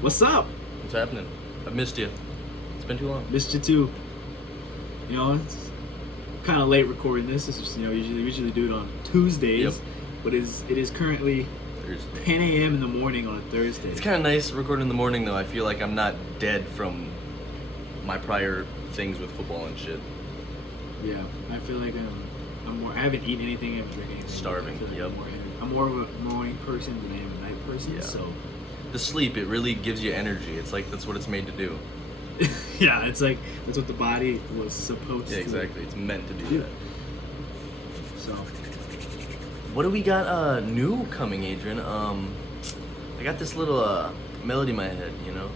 What's up? What's happening? I've missed you. It's been too long. Missed you too. You know, it's kind of late recording this. It's just, usually do it on Tuesdays, Yep. but it is currently Thursday. 10 a.m. in the morning on a Thursday. It's kind of nice recording in the morning though. I feel like I'm not dead from my prior things with football and shit. Yeah, I feel like I'm more. I haven't eaten anything. I haven't drank anything. Starving, I feel like yep. I'm more of a morning person than I am a night person. Yeah. So The sleep, it really gives you energy. It's like that's what it's made to do. yeah, it's like that's what the body was supposed to. Yeah, exactly. It's meant to do that. So What do we got new coming, Adrian? I got this little melody in my head, you know?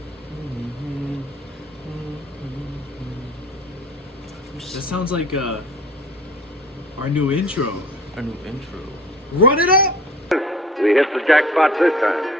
that sounds like our new intro. Our new intro. Run it up! We hit the jackpot this time.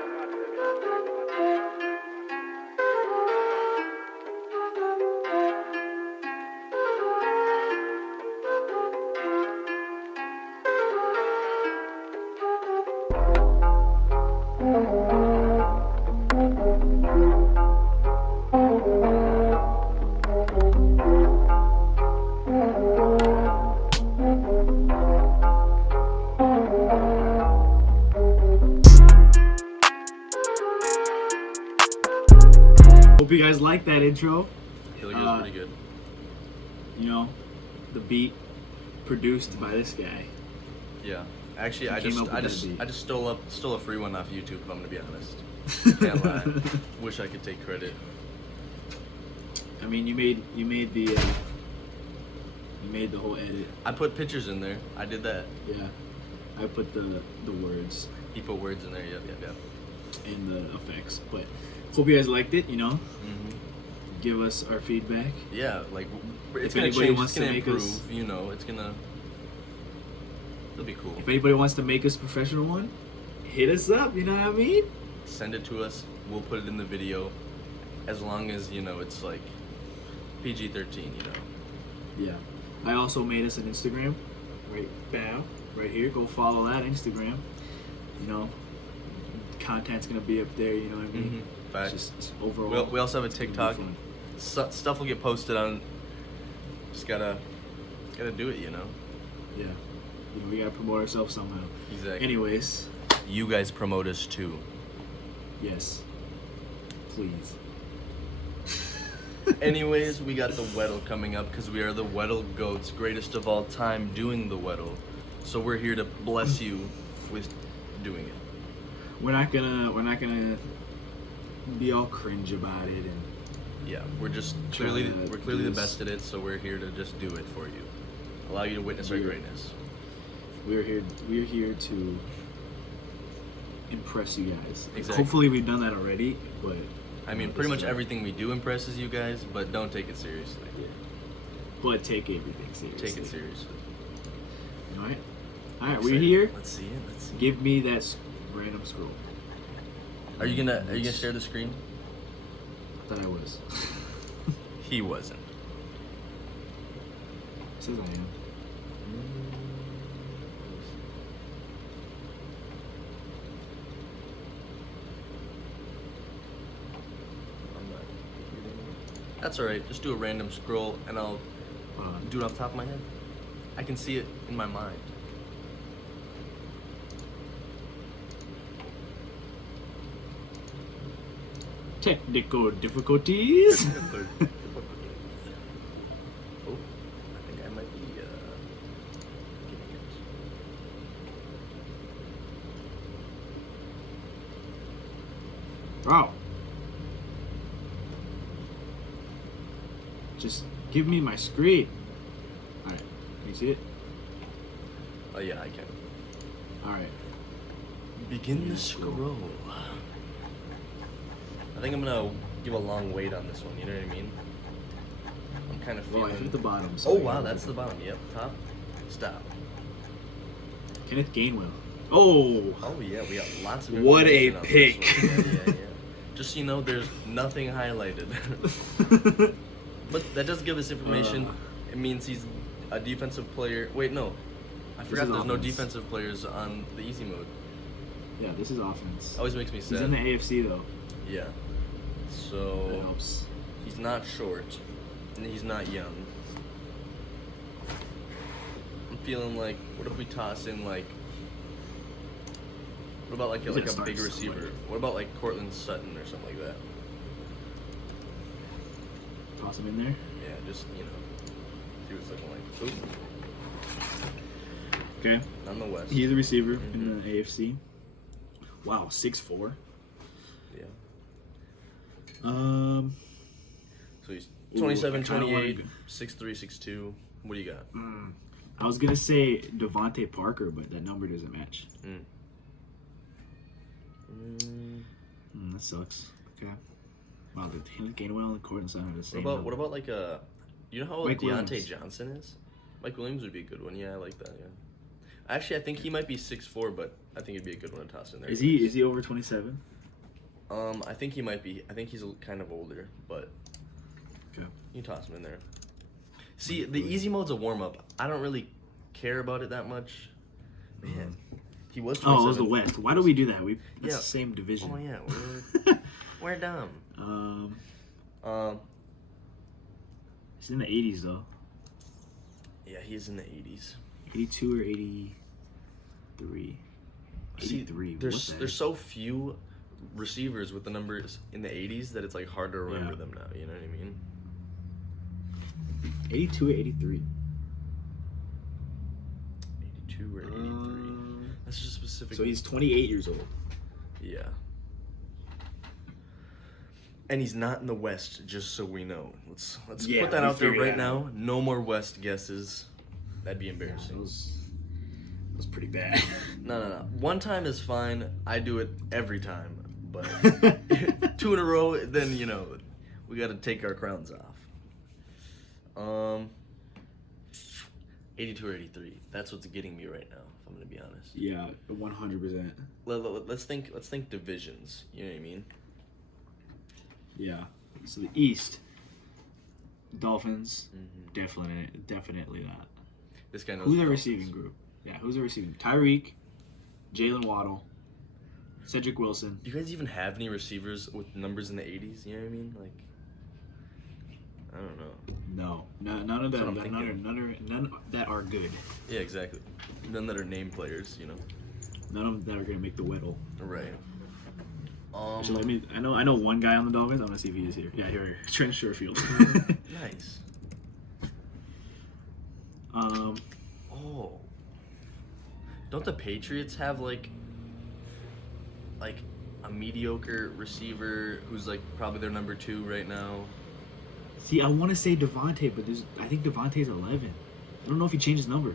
Hope you guys like that intro. I feel like it was pretty good. You know, the beat produced by this guy. Yeah. Actually, He I came up with that beat. just stole a free one off YouTube, if I'm gonna be honest. Can't lie. Wish I could take credit. I mean, you made the whole edit. I put pictures in there. I did that. Yeah, I put the words He put words in there. Yep. and the effects. But hope you guys liked it. You know, Mm-hmm. give us our feedback. Yeah, like it's If gonna anybody change. wants It's gonna to make improve. us- You know, it'll be cool. If anybody wants to make us a professional one, hit us up. You know what I mean? Send it to us. We'll put it in the video, as long as it's like PG-13. You know. Yeah. I also made us an Instagram. Right here. Go follow that Instagram. You know, content's gonna be up there. You know what I mean? Facts. Just overall. We also have a it's gonna be TikTok. fun. Stuff will get posted on. Just gotta do it. You know. Yeah. You know, we gotta promote ourselves somehow. Exactly. Anyways, You guys promote us too. yes. Please. Anyways, we got the WEDDLE coming up because we are the WEDDLE GOATs, greatest of all time doing the WEDDLE. So we're here to bless you with doing it. We're not gonna be all cringe about it and Yeah, we're just Try clearly to we're clearly the do this. best at it, so we're here to just do it for you. Allow you to witness our We're- greatness. we're here to impress you guys. Exactly. Hopefully we've done that already, but I mean, this pretty much is- everything we do impresses you guys, but don't take it seriously. But take everything seriously. Take it seriously. Alright, we're Excited. here. Let's see it. Let's see. Give me that random scroll. Are you gonna share the screen? I thought I was. He wasn't. Says I am. That's alright. Just do a random scroll, and I'll do it off the top of my head. I can see it in my mind. Technical difficulties. Oh, I think I might be getting it. Wow. Just give me my screen. Alright, can you see it? Oh yeah, I can. Alright. Begin the scroll. I think I'm gonna give a long wait on this one. You know what I mean? I'm kind of Well, I feeling. hit the bottom. So Oh I wow, gotta- that's the bottom. Yep, top. Stop. Kenneth Gainwell. Oh! Oh yeah, we got lots of. What a information on this pick. one. Yeah. Just so you know, there's nothing highlighted. But that does give us information. It means he's a defensive player. Wait, no. I forgot is there's no offense. defensive players on the easy mode. Yeah, this is offense. Always makes me sad. He's in the AFC though. Yeah. So That helps. he's not short, and he's not young. I'm feeling like, what if we toss in like, what about like He's a gonna big start receiver? somewhere. What about like Cortland Sutton or something like that? Toss him in there. Yeah, just see what it's looking like. Ooh, Okay. on the West. He's a receiver in the AFC. Wow, 6'4". Yeah. So he's Ooh, 27, I kinda wanna 28, go- 6'3", 6'2". What do you got? I was gonna say Devontae Parker, but that number doesn't match. That sucks. Okay. Wow, the Gainwell and Cortland Sutton are the same. What about like a, you know how Mike Deontay Williams. Johnson is? Mike Williams would be a good one. Yeah, I like that. Yeah. Actually, I think he might be 6'4", but I think it'd be a good one to toss in there. Is he over 27? I think he might be. I think he's kind of older, but Okay. you can toss him in there. See, the easy mode's a warm up. I don't really care about it that much. Man, he was 27. Oh, it was the West. Why do we do that? That's Yeah. the same division. Oh yeah, we're dumb. He's in the 80s though. Yeah, he's in the 80s. 82 or 83. See, 83. there's what the there's heck? so few receivers with the numbers in the 80s that it's like hard to remember Yeah. them now. You know what I mean? 82 or 83. 82 or 83. That's just specific. So he's 28 years old. Yeah. And he's not in the West, just so we know. Let's Yeah, put that we out there figured right it out. now. No more West guesses. That'd be embarrassing. That was pretty bad. No. One time is fine. I do it every time. But 2 in a row, then, we got to take our crowns off. 82 or 83. That's what's getting me right now, if I'm going to be honest. Yeah, 100%. Let's think divisions. You know what I mean? Yeah. So the East, Dolphins, definitely that. This guy knows. Who's the our Dolphins. receiving group? Yeah, who's our receiving? Tyreek, Jalen Waddle, Cedric Wilson. Do you guys even have any receivers with numbers in the 80s? You know what I mean? Like, I don't know. No, none of That's that. what I'm thinking. None that are good. Yeah, exactly. None that are name players, None of them that are gonna make the WEDDLE. Right. Actually, I know one guy on the Dolphins. I want to see if he is here. Yeah, here, Trent Sherfield. Nice. Oh. Don't the Patriots have like a mediocre receiver who's like probably their number 2 right now? See, I want to say Devontae, but I think Devontae's 11. I don't know if he changed his number.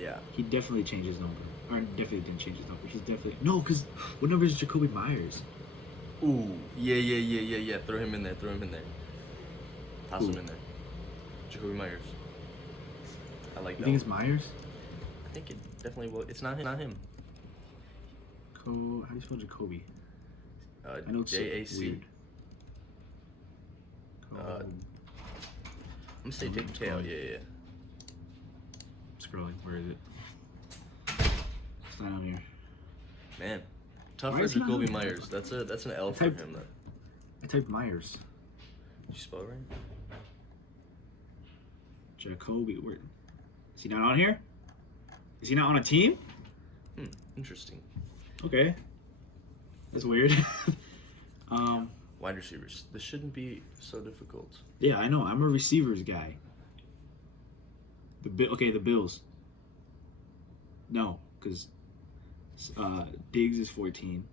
Yeah. He definitely changed his number. Or definitely didn't change his number. He's definitely because what number is Jacoby Myers? Ooh. Yeah. Throw him in there. Toss him in there. Jacoby Myers. I like You that. think it's Myers? I think it definitely will. It's not him. How do you spell Jacoby? I know it's JAC. weird. I'm gonna say take the K out. Yeah. Scrolling. Where is it? It's not on here. Man, tough Why for is it not Jacoby on here? Myers. That's an L for typed- him. I typed Myers. Did you spell it right? Jacoby. Where? Is he not on here? Is he not on a team? Interesting. Okay. That's weird. Wide receivers. This shouldn't be so difficult. Yeah, I know. I'm a receivers guy. The Bills. No, because Diggs is 14.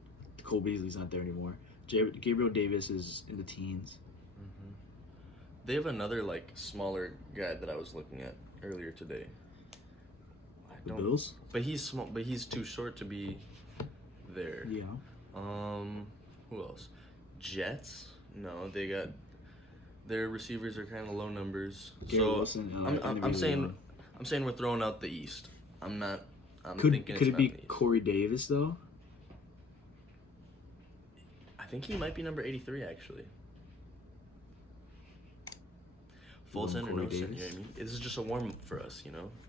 Cole Beasley's not there anymore. Gabriel Davis is in the teens. They have another smaller guy that I was looking at earlier today. The Bills? But he's small. But he's too short to be there. Yeah. Who else? Jets? No, they got their receivers are kind of low numbers. Garrett So Wilson, I'm saying we're throwing out the East. I'm Could thinking it it's not be the East. Corey Davis though? I think he might be number 83 actually. Full send or Corey no send, you Davis? know what I mean? This is just a warm up for us,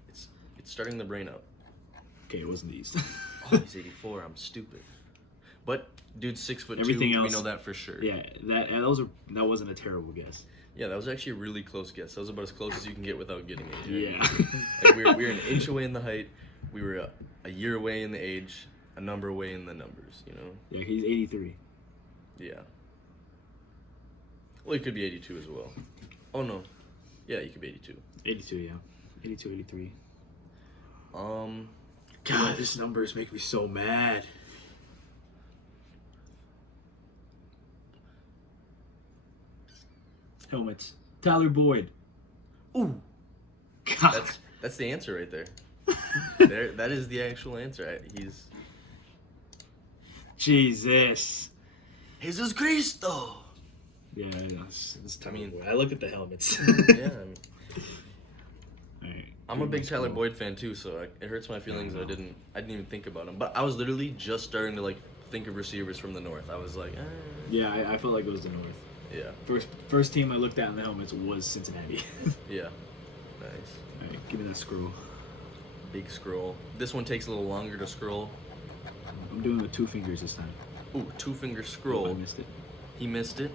It's starting the brain up. Okay, it wasn't the East. Oh, he's 84. I'm stupid. But dude's 6'2". Everything else, we know that for sure. Yeah, that wasn't a terrible guess. Yeah, that was actually a really close guess. That was about as close as you can get without getting Adrian. Yeah. Like we were an inch away in the height. We were a year away in the age, a number away in the numbers. You know. Yeah, he's 83. Yeah. Well, he could be 82 as well. Oh no. Yeah, he could be 82. 82, yeah. 82, 83. Um. God, this numbers make me so mad. Helmets. Tyler Boyd. Ooh. God. That's the answer right there. That is the actual answer. He's Jesus. Jesus Cristo. Yeah, it's Tyler mean- Boyd. I look at the helmets. Yeah. Alright. I'm a big Tyler Boyd fan too, so it hurts my feelings that I didn't even think about him. But I was literally just starting to like think of receivers from the north. I was like, Yeah, I felt like it was the North. yeah, First team I looked at in the helmets was Cincinnati. yeah, nice. Alright, give me that scroll. Big scroll. This one takes a little longer to scroll. I'm doing with 2 fingers this time. Ooh, 2-finger I scroll. missed it. He missed it,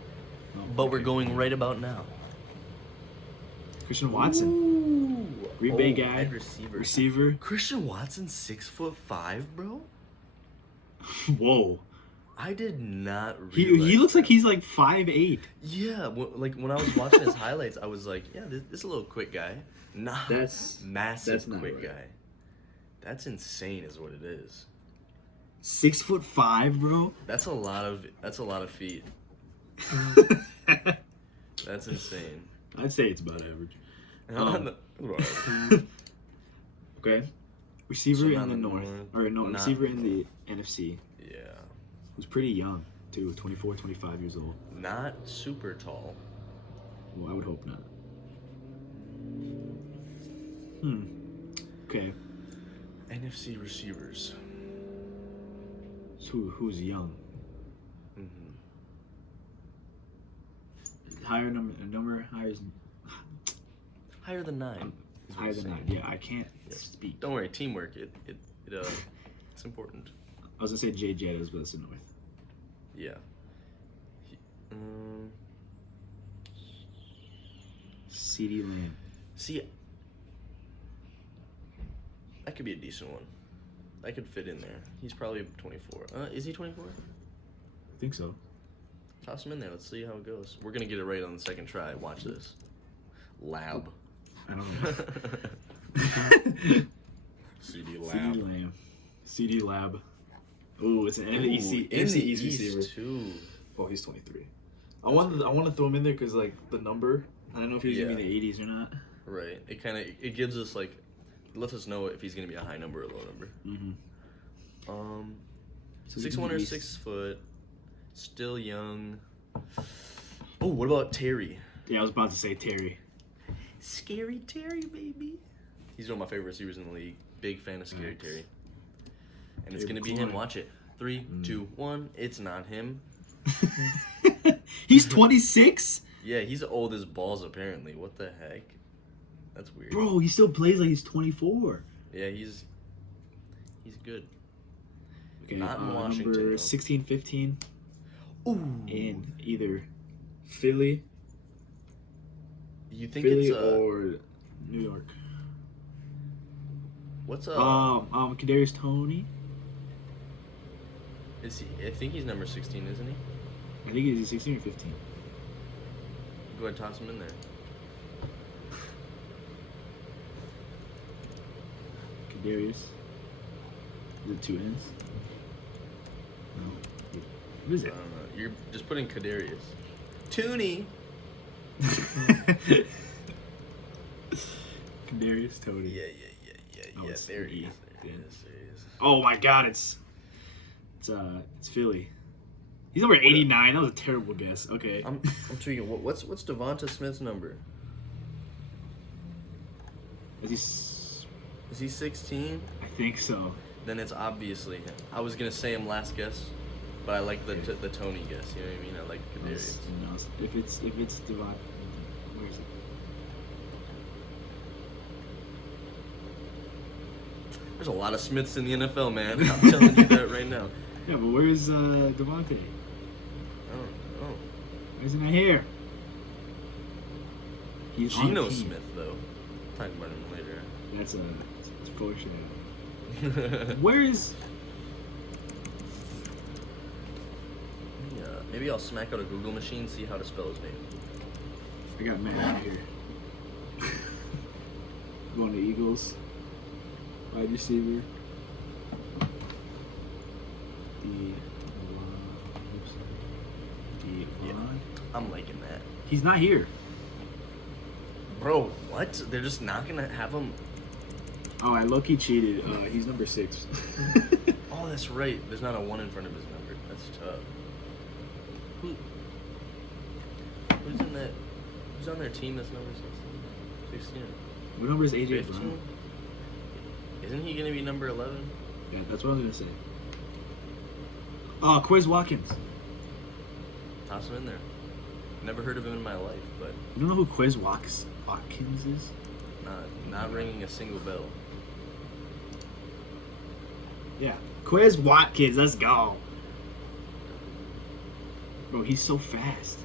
Oh, but we're okay. going right about now. Christian Watson. Ooh. Green Bay guy. Wide receiver. Receiver. Christian Watson, 6'5", bro. Whoa. I did not He realize looks like that. he's like 5'8". Yeah, like when I was watching his highlights, I was like, yeah, this is a little quick guy. Nah, That's massive not quick right. guy. That's insane, is what it is. 6'5", bro. That's a lot of feet. That's insane. I'd say it's about average. Whatever. Okay. Receiver So in not the in the North. North, Or no, not- receiver in the NFC. Yeah, Who's pretty young, too. 24, 25 years old. not super tall. Well, I would hope not. Okay. NFC receivers. So who's young? Mm-hmm. Higher number higher Higher than 9. is what higher he's than saying. that. Yeah, I can't speak. Don't worry, teamwork. It's important. I was gonna say Jay Jettas, but that's the North. Yeah. CeeDee Lamb. See, that could be a decent one. That could fit in there. He's probably 24. Is he 24? I think so. Toss him in there. Let's see how it goes. We're gonna get it right on the second try. Watch this. Lab. I don't know. CD CeeDee Lamb. CD Lab. Ooh, it's an NFC in the East receiver. East too. Oh, he's 23. I want to throw him in there because like the number. I don't know if he's gonna be in Yeah. the 80s or not. Right. It gives us like, it lets us know if he's gonna be a high number or a low number. Mm-hmm. So 6'1" or East. 6 foot, still young. Oh, what about Terry? Yeah, I was about to say Terry. Scary Terry, baby. He's one of my favorite receivers in the league. Big fan of Scary Nice. Terry. And it's Terry gonna be him. McLaurin. Watch it. 3, 2, 1. It's not him. He's 26? Yeah, he's old as balls apparently. What the heck? That's weird. Bro, he still plays like he's 24. Yeah, he's good. Okay, Not in Washington, number though. 16, 15 Ooh. in either Philly, You think Philly it's or New York. what's Kadarius Toney. Is he? I think he's number 16, isn't he? I think he's 16 or 15. Go ahead, toss him in there. Kadarius. Is it 2 N's? No. What is I it? don't know. You're just putting Kadarius. Tooney. Kadarius Toney. Yeah. Oh, it's There he E. is. There he is. Oh my God, it's Philly. He's number 89. That was a terrible guess. Okay. I'm tweaking. What's Devonta Smith's number? Is Is he 16? I think so. Then it's obviously him. I was gonna say him last guess, but I like the Tony guess. You know what I mean? I like Kadarius. No, if it's Devon, where is it? There's a lot of Smiths in the NFL, man. I'm telling you that right now. Yeah, but where's Devontae? Oh. Why isn't he here? He's on Geno the team. Smith, though. Talk about him later. That's foreshadowing. Where is? Yeah, maybe I'll smack out a Google machine, see how to spell his name. I got Matt right here. Going to Eagles. Wide receiver. I'm liking that. He's not here. Bro, what? They're just not gonna have him. Oh, I low-key cheated. He's number 6. Oh, that's right. There's not a 1 in front of his number. That's tough. Who's in that? Who's on their team that's number 16? What number is Adrian? 15? Isn't he gonna be number 11? Yeah, that's what I was gonna say. Oh, Quiz Watkins. Toss him in there. Never heard of him in my life, but You don't know who Quiz Watkins is? not ringing a single bell. Yeah, Quiz Watkins. Let's go. Bro, he's so fast.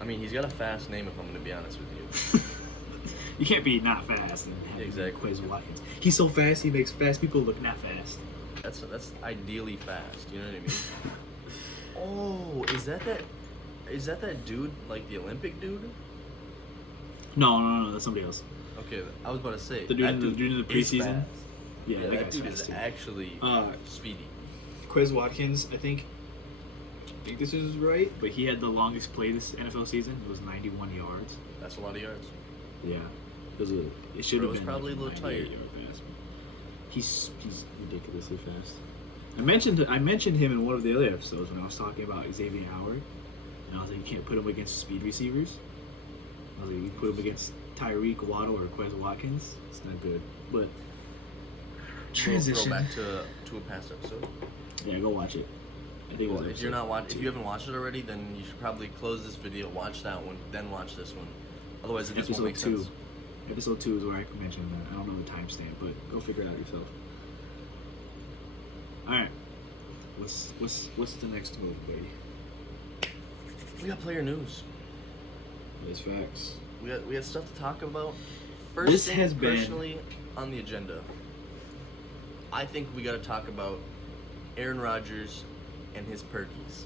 I mean, he's got a fast name, if I'm gonna be honest with you. You can't be not fast and have Exactly. Quiz Watkins. He's so fast, he makes fast people look not fast. That's ideally fast. You know what I mean? Oh, is that dude, like the Olympic dude? No, that's somebody else. Okay, I was about to say The dude, that in the is preseason. fast. Yeah, Yeah, that that guy's dude fast is too. actually speedy. Quiz Watkins, I think this is right, but he had the longest play this NFL season. It was 91 yards. That's a lot of yards. Yeah, it should have Bro's been probably a little 98 tired. yard pass. He's ridiculously fast. I mentioned him in one of the other episodes when I was talking about Xavier Howard, and I was like, you can't put him against speed receivers. I was like, you put him against Tyreek, Waddle, or Quiz Watkins. It's not good. But transition. Throw back to a past episode. Yeah, go watch it. I think it was If you haven't watched it already, then you should probably close this video, watch that one, then watch this one. Otherwise, it just won't make sense. Episode 2 is where I mentioned that. I don't know the timestamp, but go figure it out yourself. All right, what's the next move, buddy? We got player news. Those facts. We have stuff to talk about. This thing, has been- personally on the agenda. I think we got to talk about Aaron Rodgers and his perkies.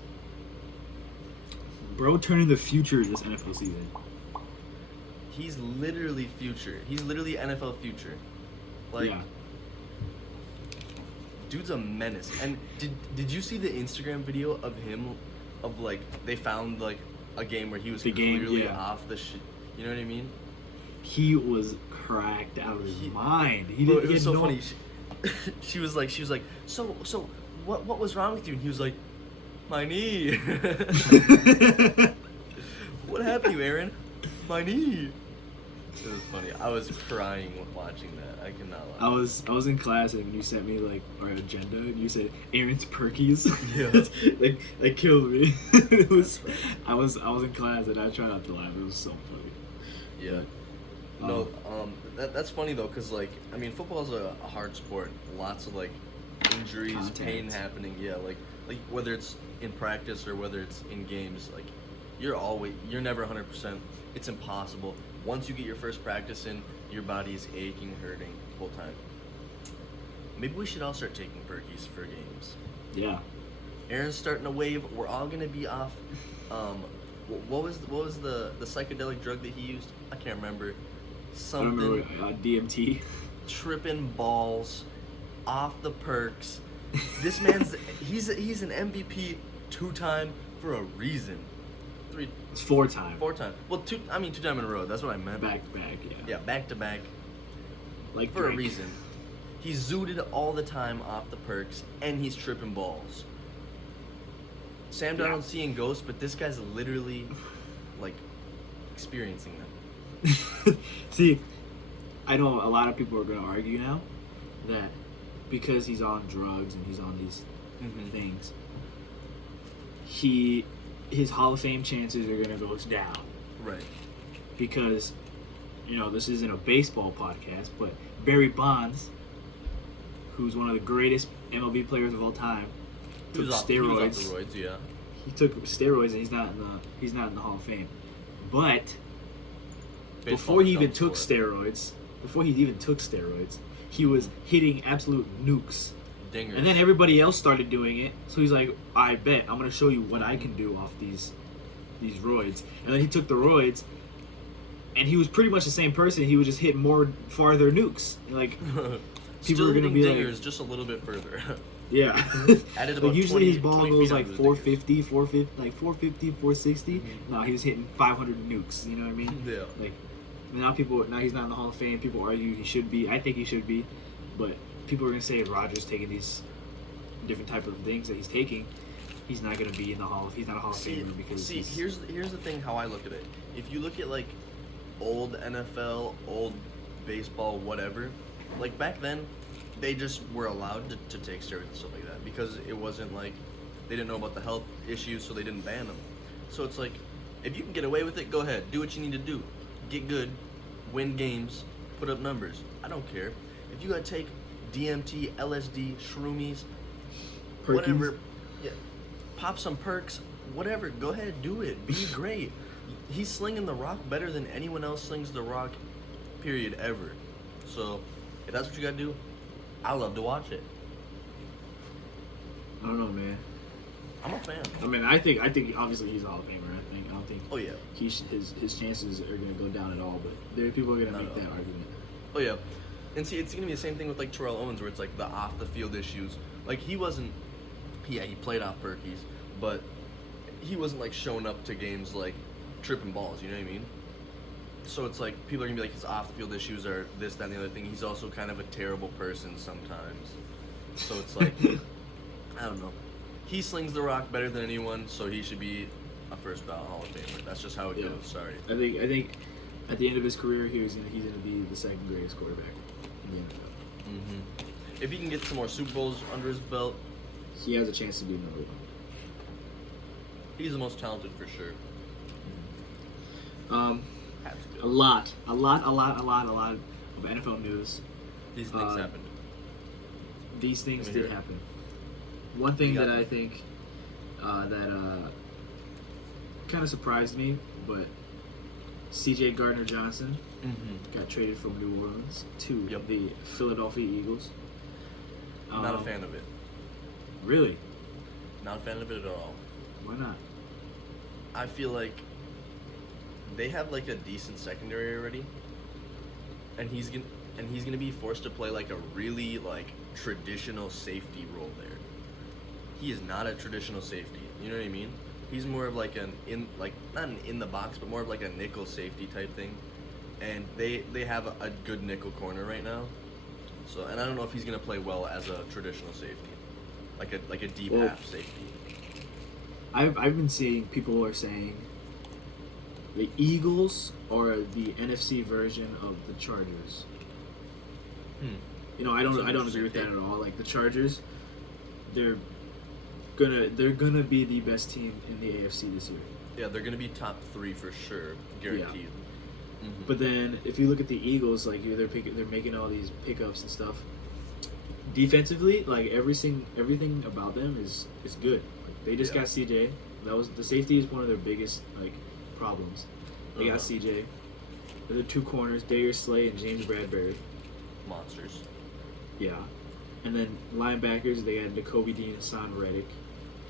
Bro, turning the future this NFL season. He's literally future. He's literally NFL future. Like, Yeah. dude's a menace. And did you see the Instagram video of him? Of like they found like a game where he was clearly yeah. off the shit. You know what I mean? He was cracked out of his mind. Bro, it was so funny. She was like, so what was wrong with you? And he was like, my knee. What happened to you, Aaron? My knee. It was funny. I was crying watching that. I cannot lie. I was in class and you sent me like our agenda and you said Aaron's perkies. Yeah. like that killed me. It was I was in class and I tried not to laugh. It was so funny. Yeah. No, that's funny though, cause like I mean, football's a hard sport. Lots of like injuries, Contact. pain happening. Yeah, like whether it's in practice or whether it's in games, like you're never 100%. It's impossible. Once you get your first practice in, your body is aching, hurting the whole time. Maybe we should all start taking perkies for games. Yeah. Aaron's starting a wave. We're all gonna be off. What was the psychedelic drug that he used? I can't remember. I don't Something. remember DMT. Tripping balls, off the perks. This man's he's an MVP 2-time for a reason. It's 4-time. 4-time. Well, 2-time in a row. That's what I meant. Back to back, yeah. Yeah, back to back. Like For a Drake. reason. He's zooted all the time off the perks, and he's tripping balls. Sam Darnold's seeing ghosts, but this guy's literally, like, experiencing them. See, I know a lot of people are going to argue now that because he's on drugs and he's on these things, his Hall of Fame chances are going to go down. Right. Because, this isn't a baseball podcast, but Barry Bonds, who's one of the greatest MLB players of all time, He took was off steroids. the roids, yeah. He took steroids, and he's not in the Hall of Fame. But before he even took steroids, he was hitting absolute nukes. Dingers. And then everybody else started doing it. So he's like, I bet I'm gonna show you what I can do off these roids. And then he took the roids, and he was pretty much the same person. He would just hit more farther nukes. Like People are gonna be dingers like, just a little bit further. yeah. Added Like about usually 20 his ball 20 goes feet like onto the 450, 460. Mm-hmm. No, he was hitting 500 nukes. You know what I mean? Yeah. Like now he's not in the Hall of Fame. People argue he should be. I think he should be, but people are gonna say Rodgers taking these different type of things that he's taking, he's not gonna be in the Hall. He's not a Hall of Famer because here's the thing. How I look at it. If you look at like old NFL, old baseball, whatever, like back then, they just were allowed to take steroids and stuff like that because it wasn't like they didn't know about the health issues, so they didn't ban them. So it's like, if you can get away with it, go ahead, do what you need to do, get good, win games, put up numbers. I don't care. If you gotta take DMT, LSD, shroomies, Perkies. whatever, yeah, pop some perks, whatever, go ahead, do it. Be great. He's slinging the rock better than anyone else slings the rock, period, ever. So, if that's what you gotta do, I love to watch it. I don't know, man. I'm a fan. I mean, I think obviously he's a Hall of Famer. I don't think. Oh yeah. His chances are gonna go down at all. But there are people are gonna Not make at all. that argument. Oh yeah. And see, it's gonna be the same thing with like Terrell Owens, where it's like the off the field issues. Like he wasn't. Yeah, he played off perkies, but he wasn't like showing up to games like tripping balls. You know what I mean? So it's like people are gonna be like his off the field issues are this, that, and the other thing. He's also kind of a terrible person sometimes. So it's like I don't know. He slings the rock better than anyone, so he should be a first ballot Hall of Famer. That's just how it goes. Sorry. I think at the end of his career, he's gonna be the second greatest quarterback in the NFL. Mm-hmm. If he can get some more Super Bowls under his belt, He has a chance to be number one. he's the most talented for sure. Have to be. A lot of NFL news. These things happened. These things Let me did hear it. happen. One thing You got that I one. think that kind of surprised me, but C.J. Gardner-Johnson Mm-hmm. got traded from New Orleans to Yep. the Philadelphia Eagles. Not a fan of it. Really? Not a fan of it at all. Why not? I feel like they have like a decent secondary already, and he's gonna be forced to play like a really like traditional safety role there. He is not a traditional safety. You know what I mean? He's more of like not an in the box, but more of like a nickel safety type thing. And they have a good nickel corner right now. So, and I don't know if he's gonna play well as a traditional safety, like a deep Well, half safety. I've been seeing people are saying the Eagles are the NFC version of the Chargers. You know, I don't agree with that at all. Like the Chargers, they're gonna be the best team in the AFC this year. Yeah, they're gonna be top 3 for sure, guaranteed. Mhm. But then if you look at the Eagles, like they're making all these pickups and stuff. Defensively, like everything about them is good. Like, they just Yeah. got CJ. That was the safety is one of their biggest like problems. They got CJ. The two corners, Darius Slay and James Bradbury. Monsters. Yeah. And then linebackers, they had N'Kobe Dean and Son Reddick.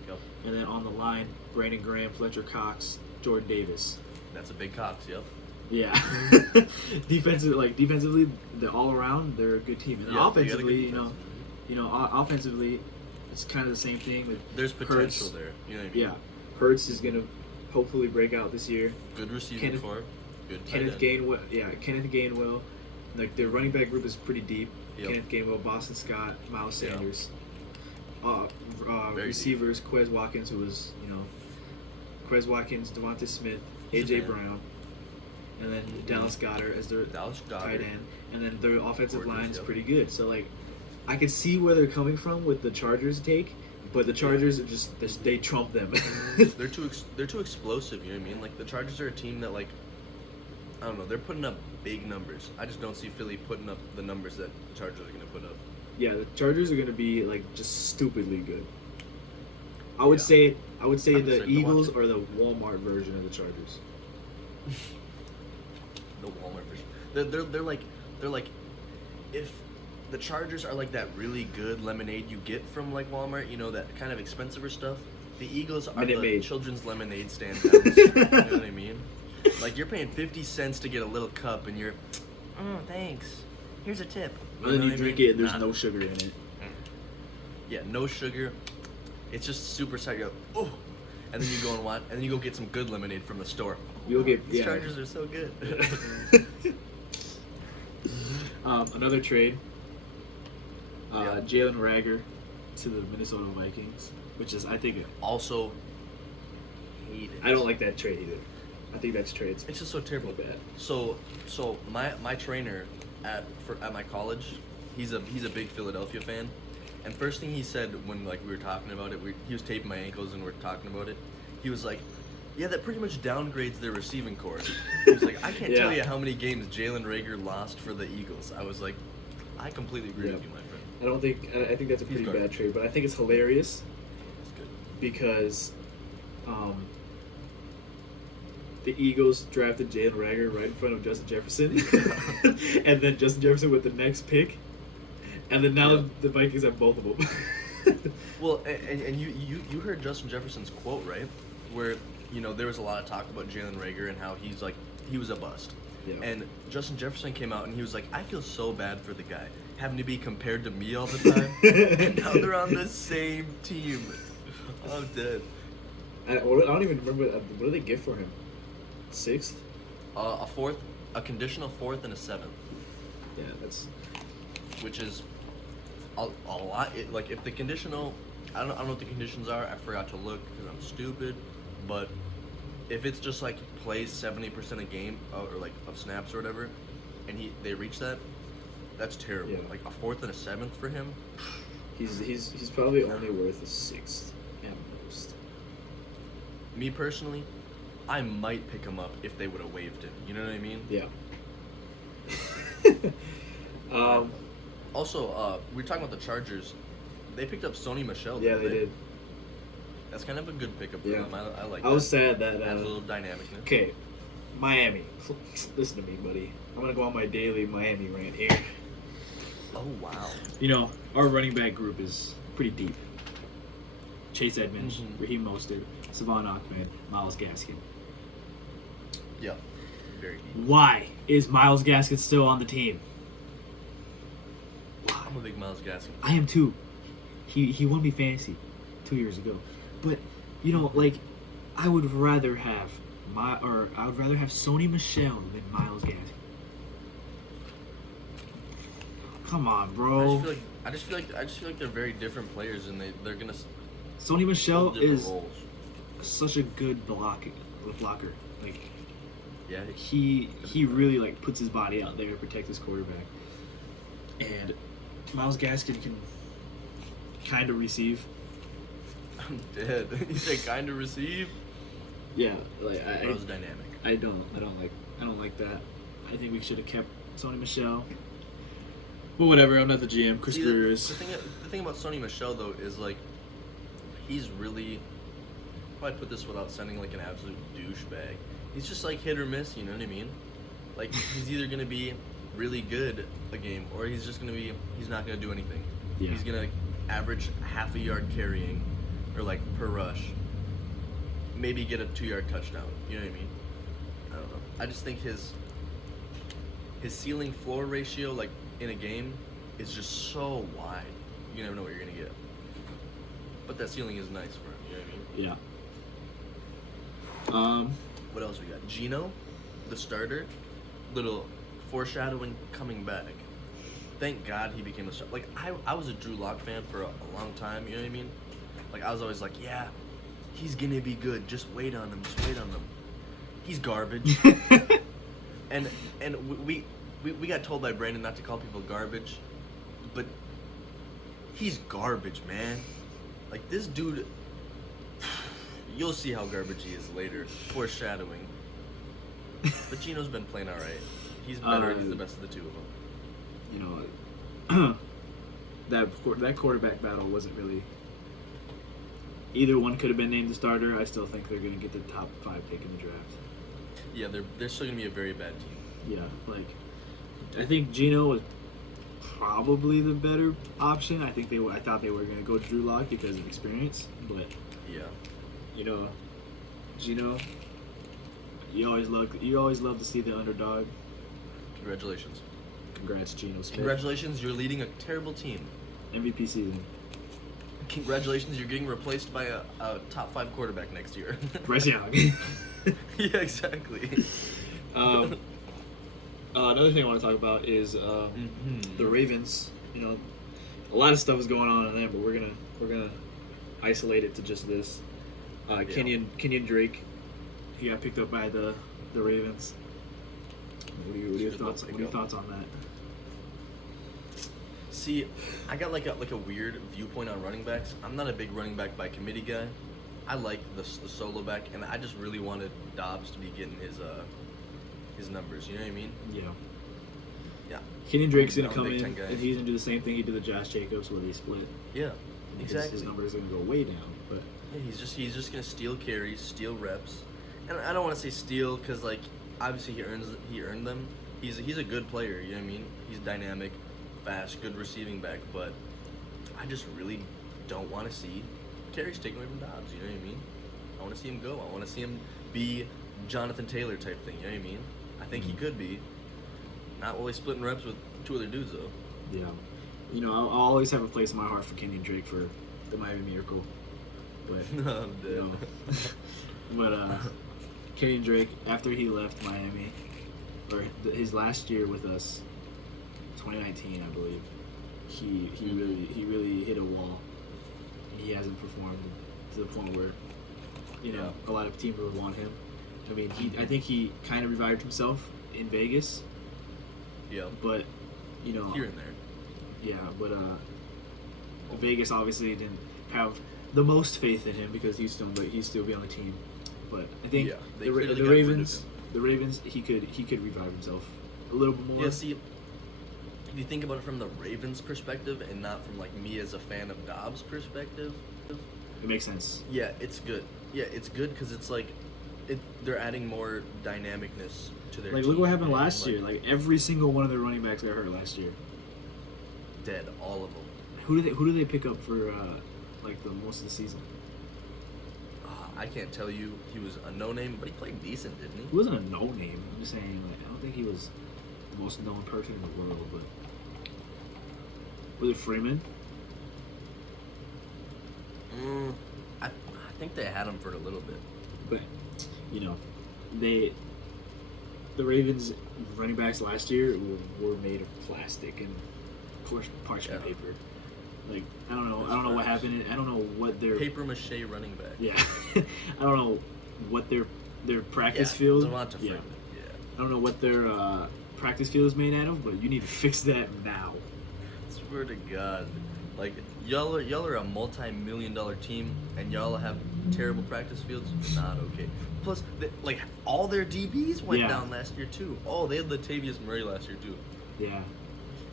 Yep. And then on the line, Brandon Graham, Fletcher Cox, Jordan Davis. That's a big Cox. Yep. Yeah. Defensively, they're all around. They're a good team. And Yeah, they got a offensively, good defense. offensively, it's kind of the same thing with There's potential Hurts. there. You know what I mean? Yeah, Hurts is gonna hopefully break out this year. Good receiving Kenneth- core. Good tight Kenneth end. Gainwell, Kenneth Gainwell. Like their running back group is pretty deep. Yep. Kenneth Gainwell, Boston Scott, Miles Yeah. Sanders. Very Receivers, Quez Watkins, who was Quez Watkins, Devontae Smith, He's a AJ fan. Brown, and then Dallas Goedert as their Dallas tight Goedert. end, and then their offensive Gorgeous, line is yep. pretty good. So like, I can see where they're coming from with the Chargers take, but the Chargers are just they trump them. They're too explosive. You know what I mean? Like the Chargers are a team that like, I don't know. They're putting up big numbers. I just don't see Philly putting up the numbers that the Chargers are gonna put up. Yeah, the Chargers are gonna be like just stupidly good. I would Yeah. say I'm the excited to Eagles watch or the Walmart version of the Chargers. The Walmart version. They're like if the Chargers are like that really good lemonade you get from like Walmart, you know, that kind of expensiver stuff. The Eagles are Minute the Maid. children's lemonade stand towns. You know what I mean? Like you're paying 50 cents to get a little cup, and you're, thanks. Here's a tip. And then know you what I drink mean? it and there's Nah. no sugar in it. Yeah, no sugar. It's just super sour. You go, oh, and then you go and watch, and then you go get some good lemonade from the store. You'll get These yeah. Chargers are so good. Another trade. Yeah. Jalen Rager to the Minnesota Vikings, which is I think Also, hate it. I don't like that trade either. I think that's trades. It's just so terrible. Bad. So my trainer at my college, he's a big Philadelphia fan, and first thing he said when like we were talking about it, he was taping my ankles and we were talking about it. He was like, "Yeah, that pretty much downgrades their receiving core." He was like, "I can't tell Yeah. you how many games Jalen Rager lost for the Eagles." I was like, "I completely agree with you, my friend." I think that's a pretty garbage. bad trade, but I think it's hilarious It's good. because the Eagles drafted Jalen Rager right in front of Justin Jefferson, and then Justin Jefferson with the next pick, and then now Yeah. the Vikings have both of them. Well, and you heard Justin Jefferson's quote, right? Where, you know, there was a lot of talk about Jalen Rager and how he was a bust. Yeah. And Justin Jefferson came out and he was like, I feel so bad for the guy, having to be compared to me all the time. And now they're on the same team. I'm dead. I don't even remember what did they get for him? 6th? A conditional 4th and a 7th, Yeah, that's which is a lot. Like if the conditional, I don't know what the conditions are. I forgot to look because I'm stupid. But if it's just like plays 70% a game or like of snaps or whatever, and they reach that, that's terrible. Yeah. Like a 4th and a 7th for him. he's probably only worth a 6th at most. Me personally, I might pick him up if they would have waived him. You know what I mean? Yeah. Also, we were talking about the Chargers. They picked up Sony Michel. Yeah, didn't they did. That's kind of a good pickup for Yeah. them. I like I that. was sad that Adds a little dynamicness. okay, Miami. Listen to me, buddy. I'm gonna go on my daily Miami rant here. Oh, wow. You know, our running back group is pretty deep. Chase Edmonds, Mhm. Raheem Mostert, Savon Ahmed, Myles Gaskin. Yeah. Very deep. Why is Myles Gaskin still on the team? Why? I'm a big Myles Gaskin. I am too. He won me fantasy 2 years ago, but you know, like, I would rather have Sony Michel than Myles Gaskin. Come on, bro. I just feel like they're very different players, and they're gonna Sony Michel different is roles. such a good blocker. Like, Yeah. he really like puts his body out there to protect his quarterback. And Myles Gaskin can kind of receive. I'm dead. You said kind of receive. Yeah, like That was dynamic. I don't like that. I think we should have kept Sony Michel. But whatever, I'm not the GM. Chris See, Greer the is. thing about Sony Michel though is like he's really, how do I put this without sounding like an absolute douchebag? He's just like hit or miss, you know what I mean? Like he's either gonna be really good a game or he's not gonna do anything. Yeah. He's gonna average half a yard carrying or like per rush. Maybe get a 2-yard touchdown. You know what I mean? I don't know. I just think his ceiling floor ratio, like in a game, is just so wide. You never know what you're gonna get. But that ceiling is nice for him. You know what I mean? Yeah. What else we got? Gino, the starter. Little foreshadowing coming back. Thank God he became a starter. Like I was a Drew Lock fan for a long time. You know what I mean? Like I was always like, yeah, he's gonna be good. Just wait on him. Just wait on him. He's garbage. and we got told by Brandon not to call people garbage, but he's garbage, man. Like this dude, you'll see how garbage he is later. Foreshadowing. But Gino's been playing all right. He's better. He's the best of the two of them. You know, that quarterback battle wasn't really either one could have been named the starter. I still think they're going to get the top 5 pick in the draft. Yeah, they're still gonna be a very bad team. Yeah, like I think Geno was probably the better option. I thought they were going to go Drew Lock because of experience, but Yeah. you know, Geno, you always love to see the underdog. Congratulations. Congrats, Geno Smith. Congratulations, you're leading a terrible team. MVP season. Congratulations, you're getting replaced by a top 5 quarterback next year. Bryce Young. Yeah, exactly. Another thing I want to talk about is the Ravens. You know, a lot of stuff is going on in them, but we're gonna isolate it to just this. Kenyon Drake, he got picked up by the Ravens. What are your thoughts? What are your thoughts on that? See, I got like a weird viewpoint on running backs. I'm not a big running back by committee guy. I like the solo back, and I just really wanted Dobbs to be getting his numbers. You know what I mean? Yeah. Yeah. Kenyon Drake's gonna I'm a come Big in, Ten guy. and he's gonna do the same thing he did to Josh Jacobs, where they split. Yeah. His Exactly. numbers are gonna go way down, but Yeah, he's just gonna steal carries, steal reps, and I don't want to say steal because like obviously he earned them. He's a good player. You know what I mean? He's dynamic, fast, good receiving back, but I just really don't want to see carries taken away from Dobbs. You know what I mean? I want to see him go. I want to see him be Jonathan Taylor type thing. You know what I mean? I think he could be. Not while he's splitting reps with 2 other dudes though. yeah. You know, I'll always have a place in my heart for Kenyon Drake for the Miami Miracle. But I'm dead. you know, but Kenyon Drake, after he left Miami, or his last year with us, 2019, I believe, he really hit a wall. He hasn't performed to the point where, you know, a lot of teams would want him. I mean, I think he kind of revived himself in Vegas, Yeah. but you know, Here and there. yeah, but Vegas obviously didn't have the most faith in him because he'd still be on the team. But I think they the clearly got rid of him. the Ravens, he could revive himself a little bit more. Yeah, see, if you think about it from the Ravens' perspective and not from like me as a fan of Dobbs' perspective, It makes sense. yeah, it's good. Yeah, it's good because it's like they're adding more dynamicness to their Like, team. look what happened and, last year. Like, every single one of their running backs got hurt last year. dead, all of them. Who do they pick up for like the most of the season? I can't tell you he was a no-name, but he played decent, didn't he? He wasn't a no name. I'm just saying, like, I don't think he was the most known person in the world, but was it Freeman? I think they had him for a little bit. But you know, the Ravens running backs last year were made of plastic and parchment Yeah. paper. Like, I don't know what happened. I don't know what their Paper mache running back. yeah. I don't know what their practice Yeah, field. Devonta Yeah. Freeman. Yeah. I don't know what their practice field is made out of, but you need to fix that now. Swear to God, like y'all are a multi-million-dollar team, and y'all have terrible practice fields. Not okay. Plus, like all their DBs went Yeah. down last year too. Oh, they had Latavius Murray last year too. Yeah.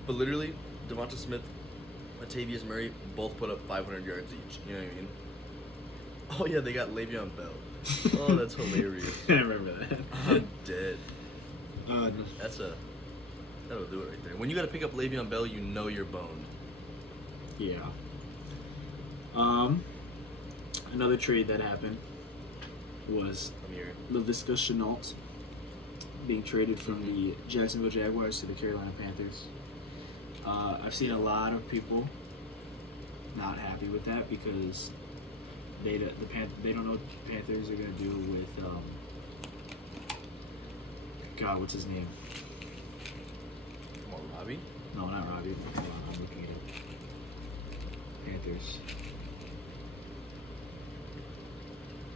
But literally, Devonta Smith, Latavius Murray both put up 500 yards each. You know what I mean? Oh yeah, they got Le'Veon Bell. Oh, that's hilarious. I remember that. I'm dead. Uh, That'll do it right there. When you got to pick up Le'Veon Bell, you know you're boned. yeah. Another trade that happened was I'm here. Laviska Shenault being traded from the Jacksonville Jaguars to the Carolina Panthers. I've seen a lot of people not happy with that because they don't know what the Panthers are going to do with God, what's his name? Come on, Robbie. No, not Robbie. Hold on, I'm looking at it. Panthers.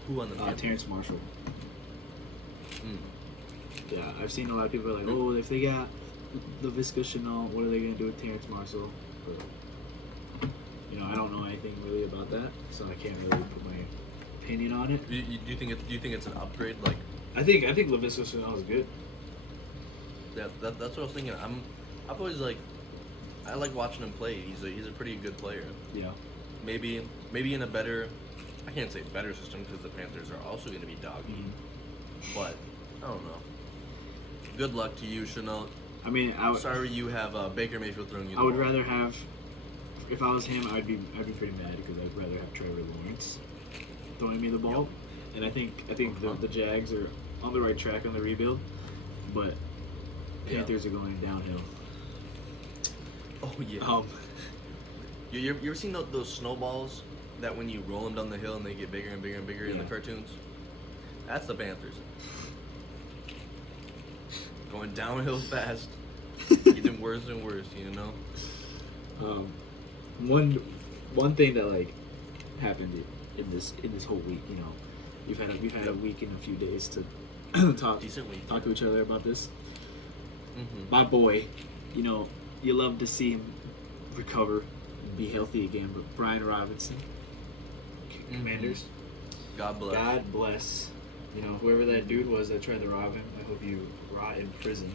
Who on the Terrence Marshall. Mm. Yeah, I've seen a lot of people are like, oh, if they got Laviska Shenault, what are they going to do with Terrence Marshall? But, you know, I don't know anything really about that, so I can't really put my opinion on it. Do you think it's an upgrade? Like, I think Laviska Shenault is good. that's what I was thinking. I've always I like watching him play. He's a pretty good player. Yeah. Maybe in a better I can't say better system because the Panthers are also going to be doggy. But I don't know. Good luck to you, Chanel. I mean, Sorry you have Baker Mayfield throwing you the I would ball. rather have. If I was him, I'd be pretty mad because I'd rather have Trevor Lawrence throwing me the ball. And I think the Jags are on the right track on the rebuild, but Panthers are going downhill. Oh yeah. You ever seen those snowballs that when you roll them down the hill and they get bigger and bigger and bigger in the cartoons? That's the Panthers. Going downhill fast, getting worse and worse. You know. One thing that like happened in this whole week, you know, we've had a week and a few days to talk to each other about this. My boy, you know, you love to see him recover and be healthy again, but Brian Robinson, Commanders, God bless. God bless. You know, whoever that dude was that tried to rob him, I hope you rot in prison.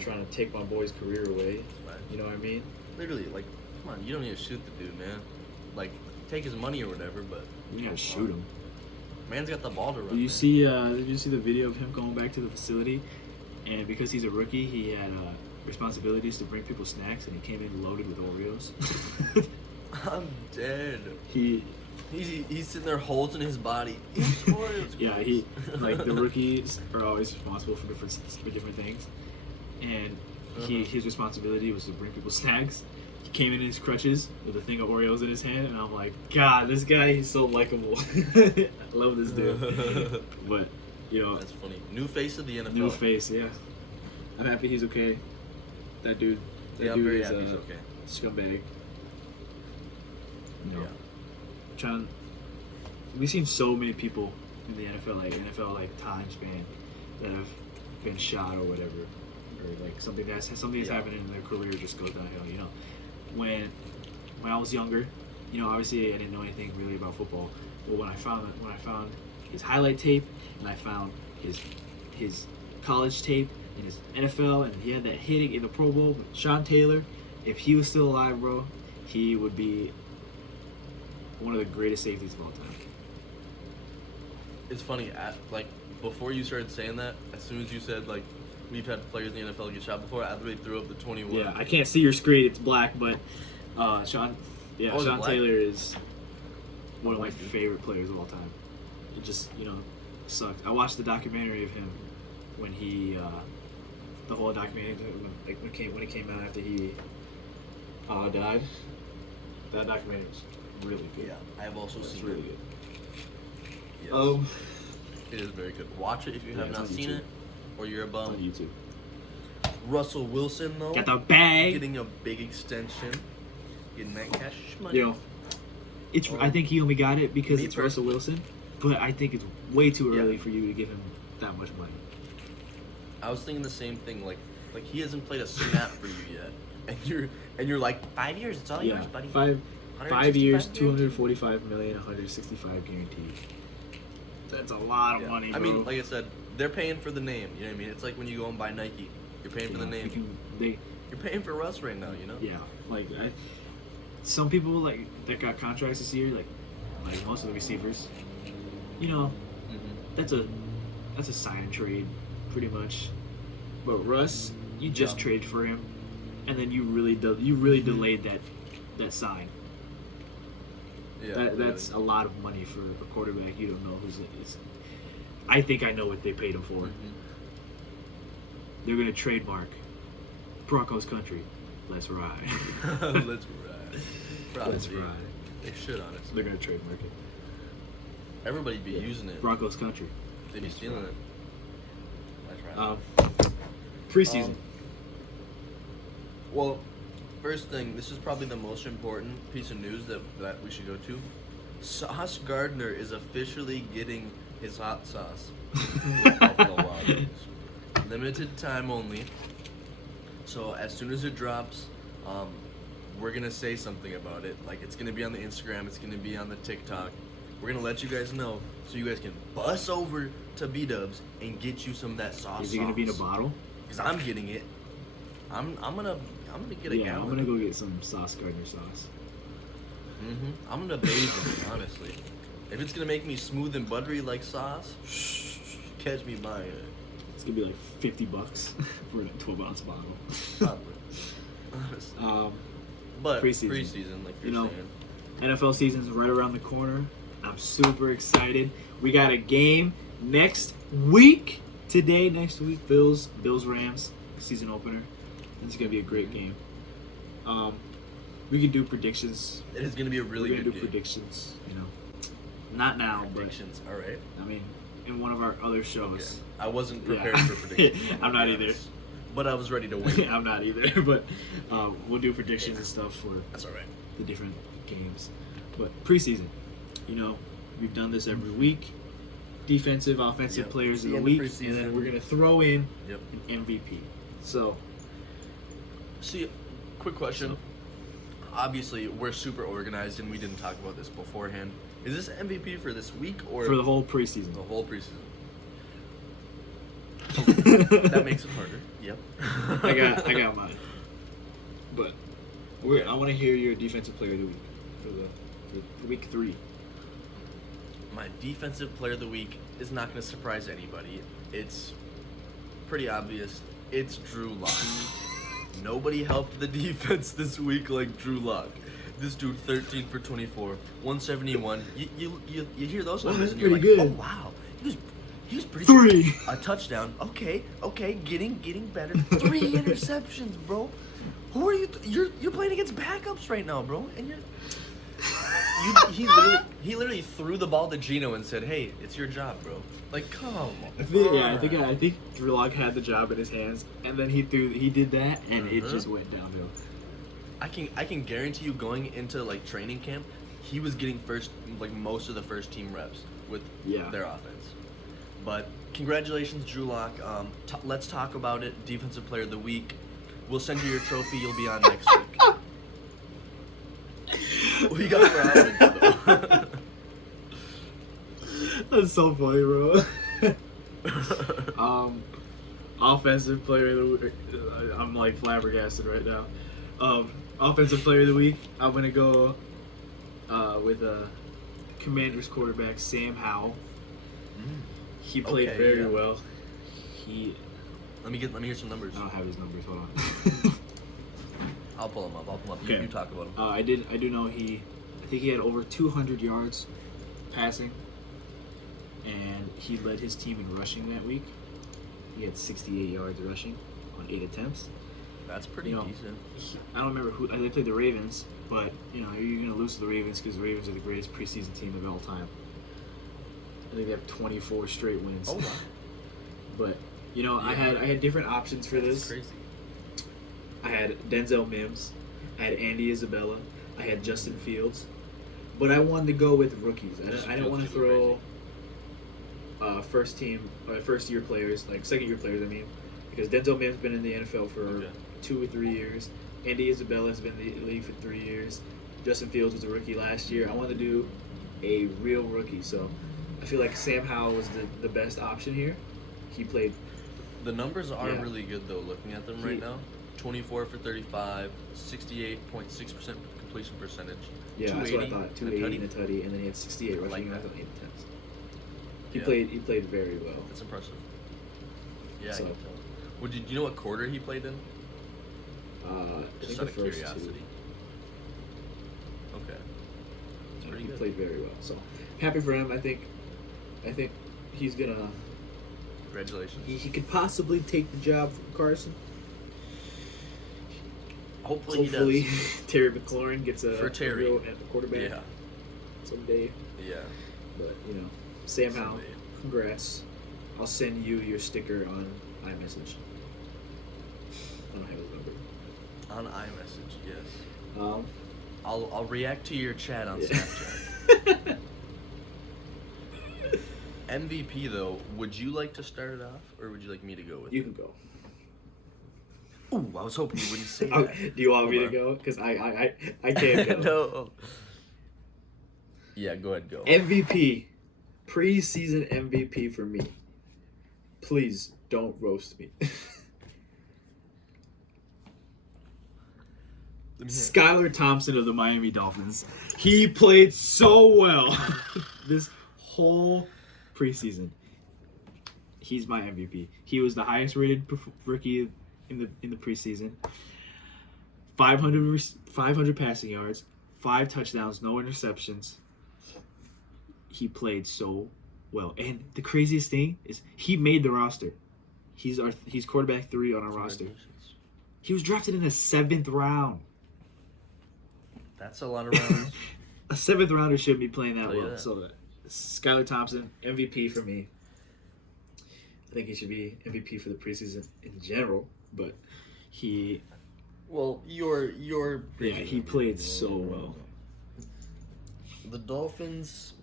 Trying to take my boy's career away. Right. You know what I mean? Literally, like, come on, you don't need to shoot the dude, man. Like, take his money or whatever, but You gotta shoot him. man's got the ball to run. Did you see the video of him going back to the facility? And because he's a rookie, he had responsibilities to bring people snacks, and he came in loaded with Oreos. I'm dead. He's He's sitting there holding his body. Eat Oreos, yeah, guys. like the rookies are always responsible for different things, and his responsibility was to bring people snacks. He came in his crutches with a thing of Oreos in his hand, and I'm like, God, this guy, he's so likable. I love this dude. But you know, That's funny. New face of the NFL. new face, yeah. I'm happy he's okay. That dude I'm dude very is happy he's okay. scumbag. No. Yeah. We've seen so many people in the NFL time span that have been shot or whatever, or like something that's happened in their career just goes downhill. You know, when I was younger, you know, obviously I didn't know anything really about football. But when I found his highlight tape and I found his college tape and his NFL, and he had that hitting in the Pro Bowl with Sean Taylor. If he was still alive, bro, he would be one of the greatest safeties of all time. It's funny, like, before you started saying that, as soon as you said, like, we've had players in the NFL get shot before, I literally threw up the 21. Yeah, I can't see your screen, it's black, but Sean black? Taylor is one of my favorite players of all time. It just, you know, sucked. I watched the documentary of him when he, the whole documentary, when it came out after he died. That documentary was really good. Yeah, I have also seen really it. good. Yes. It is very good. Watch it if you have it's not on seen YouTube. it, or you're a It's on bum. YouTube. Russell Wilson, though, Got the bag. getting a big extension, getting that cash money. You know, I think he only got it because Me it's Russell Wilson, but I think it's way too early for you to give him that much money. I was thinking the same thing. Like he hasn't played a snap for you yet, and you're like 5 years. It's all yours, buddy. 5 years, 245 million, 165 guaranteed. That's a lot of money, bro. I mean, like I said, they're paying for the name. You know what I mean? It's like when you go and buy Nike, you're paying for the name. You're paying for Russ right now. You know? Yeah, like some people like that got contracts this year, like most of the receivers. You know, that's a sign and trade, pretty much. But Russ, you just trade for him, and then you really delayed that sign. Yeah, That's a lot of money for a quarterback you don't know who's. I think I know what they paid him for. They're gonna trademark Broncos country. Let's ride. Let's ride. Probably. Let's ride. They should, honestly. They're gonna trademark it. Everybody be using it. Broncos country. They be stealing it. Let's ride. Preseason. Well, first thing, this is probably the most important piece of news that we should go to. Sauce Gardner is officially getting his hot sauce with Buffalo Wild Wings. Limited time only. So as soon as it drops, we're gonna say something about it. Like, it's gonna be on the Instagram, it's gonna be on the TikTok. We're gonna let you guys know so you guys can bus over to B-Dubs and get you some of that sauce. Is it gonna be in a bottle? Because I'm getting it. I'm gonna get a gallon. I'm gonna go get some Sauce Gardner sauce. I'm gonna bathe in it, honestly. If it's gonna make me smooth and buttery like sauce, catch me buying it. It's gonna be like $50 for a 12-ounce bottle. Probably. Honestly. But preseason, like you're saying. NFL season's right around the corner. I'm super excited. We got a game next week. Next week, Bills Rams season opener. It's gonna be a great game. We can do predictions. It is gonna be a really good game. We're gonna do predictions. Not now, predictions. All right. I mean, in one of our other shows. Okay. I wasn't prepared for predictions. I'm not either. But I was ready to win. I'm not either. But we'll do predictions and stuff for that's all right. The different games. But preseason, we've done this every week. Defensive, offensive players of the week, and then we're gonna throw in an MVP. So, see, quick question. Obviously, we're super organized, and we didn't talk about this beforehand. Is this MVP for this week or for the whole preseason? The whole preseason. That makes it harder. Yep. I got mine. But I want to hear your defensive player of the week for week 3. My defensive player of the week is not going to surprise anybody. It's pretty obvious. It's Drew Lock. Nobody helped the defense this week like Drew Lock. This dude, 13 for 24, 171. You hear those numbers and you're like, good. Oh wow, he was pretty 3. Good. A touchdown. Okay, getting better. 3 interceptions, bro. Who are you? You're playing against backups right now, bro, and you're. He literally threw the ball to Gino and said, "Hey, it's your job, bro." Like, come on. I think Drew Lock had the job in his hands, and then he did that, and it just went downhill. I can guarantee you, going into like training camp, he was getting most of the first team reps with their offense. But congratulations, Drew Lock. Let's talk about it. Defensive Player of the Week. We'll send you your trophy. You'll be on next week. We got for though. That's so funny, bro. Offensive player of the week. I'm like flabbergasted right now. Offensive player of the week. I'm gonna go with Commanders quarterback Sam Howell. He played very well. Let me hear some numbers. I don't have his numbers. Hold on. I'll pull him up. Okay. You talk about him. I do know I think he had over 200 yards passing, and he led his team in rushing that week. He had 68 yards rushing on 8 attempts. That's pretty decent. I don't remember who they played the Ravens, but you're gonna lose to the Ravens because the Ravens are the greatest preseason team of all time. I think they have 24 straight wins. Oh wow! But I had different options for this. That's crazy. I had Denzel Mims, I had Andy Isabella, I had Justin Fields, but I wanted to go with rookies. I didn't want to throw first year players, like second year players. I mean, because Denzel Mims been in the NFL for 2 or 3 years. Andy Isabella has been in the league for 3 years. Justin Fields was a rookie last year. I wanted to do a real rookie, so I feel like Sam Howell was the best option here. He played. The numbers are really good though. Looking at them right now. 24 for 35, 68.6% completion percentage. Yeah, that's what I thought. 280 and a tutty, and then he had 68 rushing yards on 8 attempts. He played very well. That's impressive. Yeah, So, I can tell. Well, do you know what quarter he played in? Just out of curiosity. Okay. That's pretty he good. played very well. So happy for him. I think he's gonna. Congratulations. He could possibly take the job from Carson. Hopefully he does. Terry McLaurin gets a Terry. real quarterback someday. Yeah. But Sam Howell, congrats. I'll send you your sticker on iMessage. I don't have his number. On iMessage, yes. I'll react to your chat on Snapchat. MVP though, would you like to start it off, or would you like me to go with? You can go. Ooh, I was hoping you wouldn't say that. Do you want me to go? Because I can't go. No. Yeah, go ahead, go. MVP, preseason MVP for me. Please don't roast me. Skylar Thompson of the Miami Dolphins. He played so well this whole preseason. He's my MVP. He was the highest rated rookie in the preseason. 500 passing yards, 5 touchdowns, no interceptions. He played so well. And the craziest thing is he made the roster. He's quarterback 3 on our roster. He was drafted in the 7th round. That's a lot of rounds. A 7th rounder shouldn't be playing that well. That. So Skylar Thompson, MVP for me. I think he should be MVP for the preseason in general, but he... Well, your Yeah, he played so well. The Dolphins...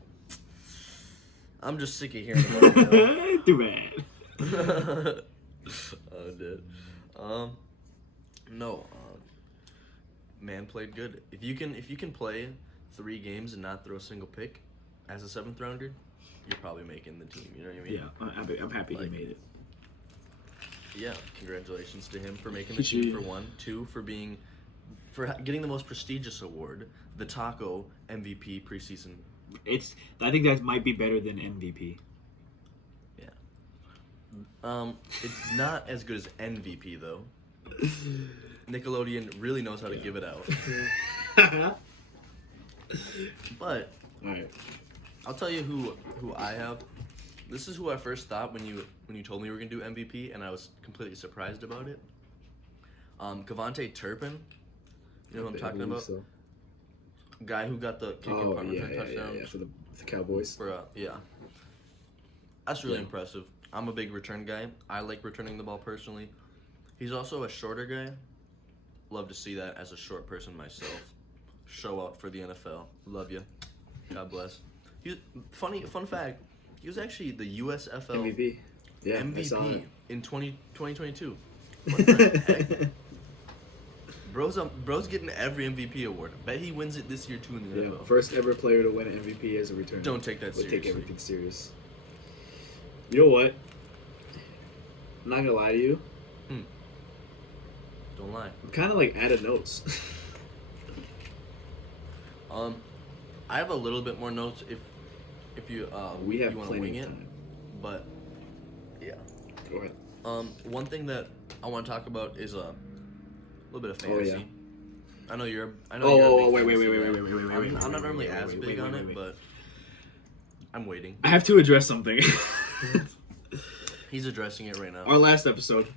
I'm just sick of hearing about it. Too bad. Oh, dude. No. Man played good. If you can play 3 games and not throw a single pick as a 7th rounder, you're probably making the team. You know what I mean? Yeah, I'm happy he made it. Yeah, congratulations to him for making the team for 1, 2 for getting the most prestigious award, the Taco MVP preseason. I think that might be better than MVP. Yeah. It's not as good as MVP though. Nickelodeon really knows how to give it out. But all right, I'll tell you who I have. This is who I first thought when you told me you were gonna do MVP, and I was completely surprised about it. Kavontae Turpin, you know who I'm talking about? So. Guy who got the kick and punt return touchdowns. Yeah, for the Cowboys. That's really impressive. I'm a big return guy. I like returning the ball personally. He's also a shorter guy. Love to see that as a short person myself. Show out for the NFL. Love you. God bless. Fun fact. He was actually the USFL MVP. Yeah, MVP in 2022. What the heck? Bro's getting every MVP award. Bet he wins it this year too in the NFL. First ever player to win an MVP as a returner. Don't take that seriously. Take everything serious. You know what? I'm not gonna lie to you. Don't lie. I'm kind of like out of notes. I have a little bit more notes if you we have you want to wing it, time. But yeah. Go ahead. One thing that I want to talk about is a little bit of fantasy. Oh, yeah. I know you're. Wait. I'm not normally as big on it, but I'm waiting. I have to address something. He's addressing it right now. Our last episode,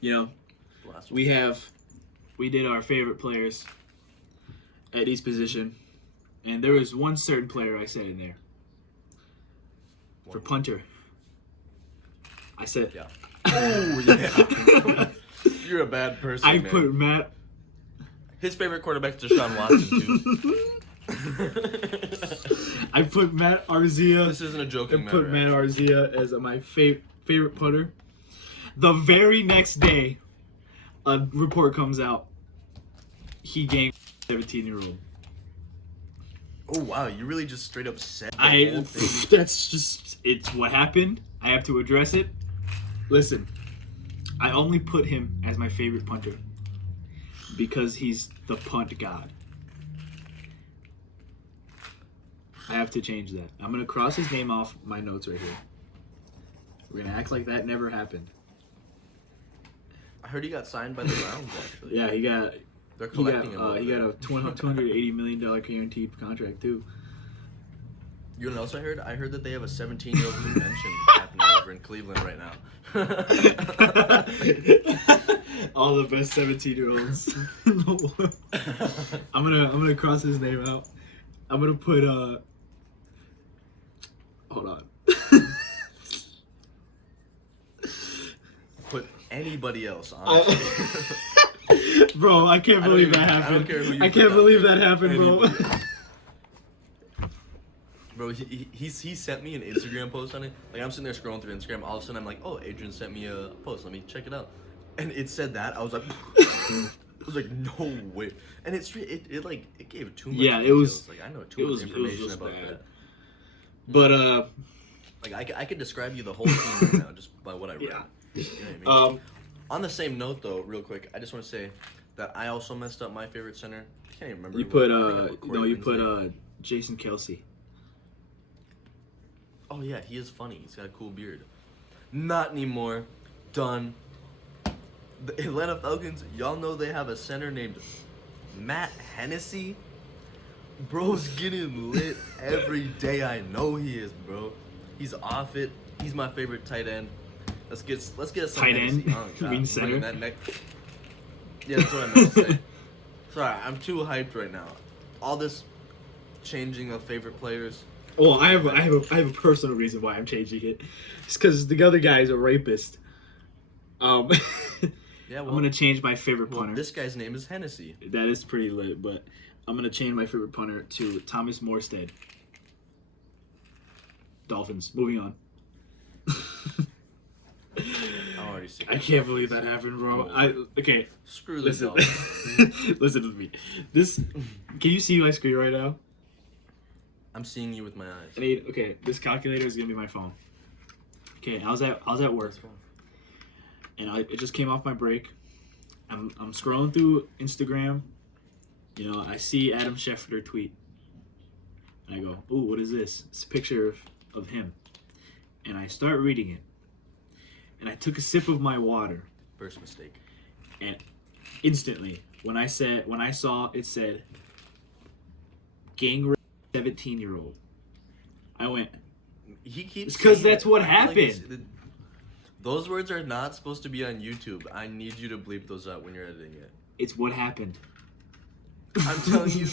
we did our favorite players at each position, and there was one certain player I said in there for punter. I said, yeah. Oh yeah. You're a bad person. I put Matt. His favorite quarterback is Deshaun Watson too. I put Matt Arzia. This isn't a joking matter. I put Matt Arzia as my favorite punter. The very next day, a report comes out. He gained 17-year-old. Oh wow! You really just straight up said the whole thing. It's what happened. I have to address it. Listen, I only put him as my favorite punter because he's the punt god. I have to change that. I'm going to cross his name off my notes right here. We're going to act like that never happened. I heard he got signed by the Browns, actually. Yeah, he got... They're collecting him. He got a $280 million guaranteed contract, too. You know what else I heard? I heard that they have a 17-year-old convention happening over in Cleveland right now. All the best 17-year-olds in the world. I'm gonna cross his name out. I'm gonna put hold on. Put anybody else, honestly. Bro, I can't believe that happened. I don't care who you I can't believe that happened, bro. Bro, he sent me an Instagram post on it. Like, I'm sitting there scrolling through Instagram. All of a sudden, I'm like, oh, Adrian sent me a post. Let me check it out. And it said that. I was like, no way. And it gave too much. Yeah, details. it was. Like, I know too much information about bad. that. But like, I could describe you the whole team right now just by what I read. Yeah. You know what I mean? On the same note, though, real quick, I just want to say that I also messed up my favorite center. I can't even remember. You who put it was. I think I put Corey Linsley. Jason Kelsey. Oh yeah, he is funny. He's got a cool beard. Not anymore. Done. The Atlanta Falcons, y'all know they have a center named Matt Hennessy. Bro's getting lit every day. I know he is, bro. He's off it. He's my favorite tight end. Let's get some Tight Hennessy. end? Oh, You God. mean center? That neck. Yeah, that's what I meant to say. Sorry, I'm too hyped right now. All this changing of favorite players. Well, I have a personal reason why I'm changing it. It's because the other guy is a rapist. Yeah, well, I'm gonna change my favorite punter. this guy's name is Hennessy. That is pretty lit, but I'm gonna change my favorite punter to Thomas Morstead. Dolphins. Moving on. I'm already sick. I can't believe that happened, bro. Okay. Screw this. Listen, listen to me. This. Can you see my screen right now? I'm seeing you with my eyes. Okay, this calculator is gonna be my phone. Okay, I was at work, and it just came off my break. I'm scrolling through Instagram. You know, I see Adam Schefter tweet, and I go, "Ooh, what is this?" It's a picture of him, and I start reading it, and I took a sip of my water, First mistake. and instantly, when I saw it said, "gang rape 17-year-old," I went, He keeps. It's 'cause saying that's it. what I feel like happened. those words are not supposed to be on YouTube. I need you to bleep those out when you're editing it. "It's what happened." I'm telling you,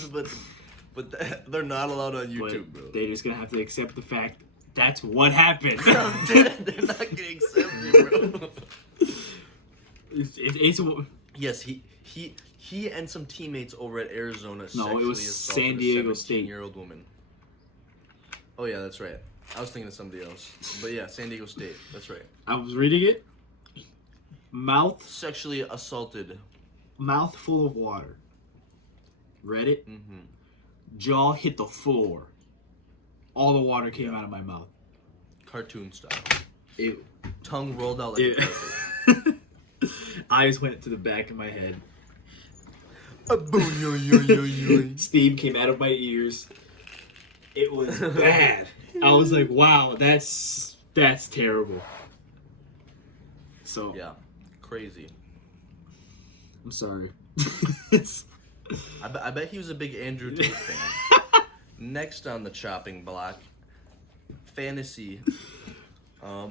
but they're not allowed on YouTube, bro. They're just gonna have to accept the fact that's what happened. They're not gonna accept you, bro. It's Yes, he and some teammates over at Arizona No, sexually it was assaulted San Diego a State. 17-year-old woman. Oh yeah, that's right. I was thinking of somebody else. But yeah, San Diego State. That's right. I was reading it. Sexually assaulted. Mouth full of water. Read it. Mm-hmm. Jaw hit the floor. All the water came out of my mouth. Cartoon style. It, Tongue rolled out like a it, carpet. eyes went to the back of my head. Steam. Steam came out of my ears. It was bad. I was like, wow, that's terrible. So Yeah, crazy. I'm sorry. I bet he was a big Andrew Tate fan. Next on the chopping block, fantasy. I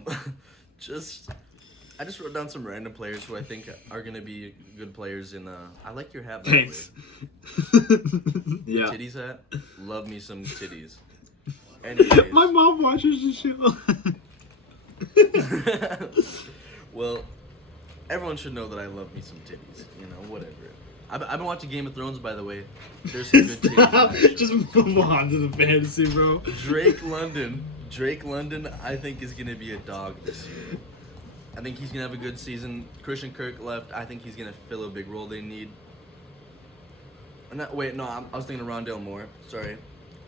just wrote down some random players who I think are gonna be good players in. I like your hat. By the way. Thanks. Yeah. Titties hat. Love me some titties. Anyways. My mom watches the show. Well, everyone should know that I love me some titties. You know, whatever. I've been watching Game of Thrones, by the way. There's some good titties. Stop. in that show. Just move on to the fantasy, bro. Drake London, I think is gonna be a dog this year. I think he's gonna have a good season. Christian Kirk left. I think he's gonna fill a big role they need. I was thinking of Rondale Moore. Sorry,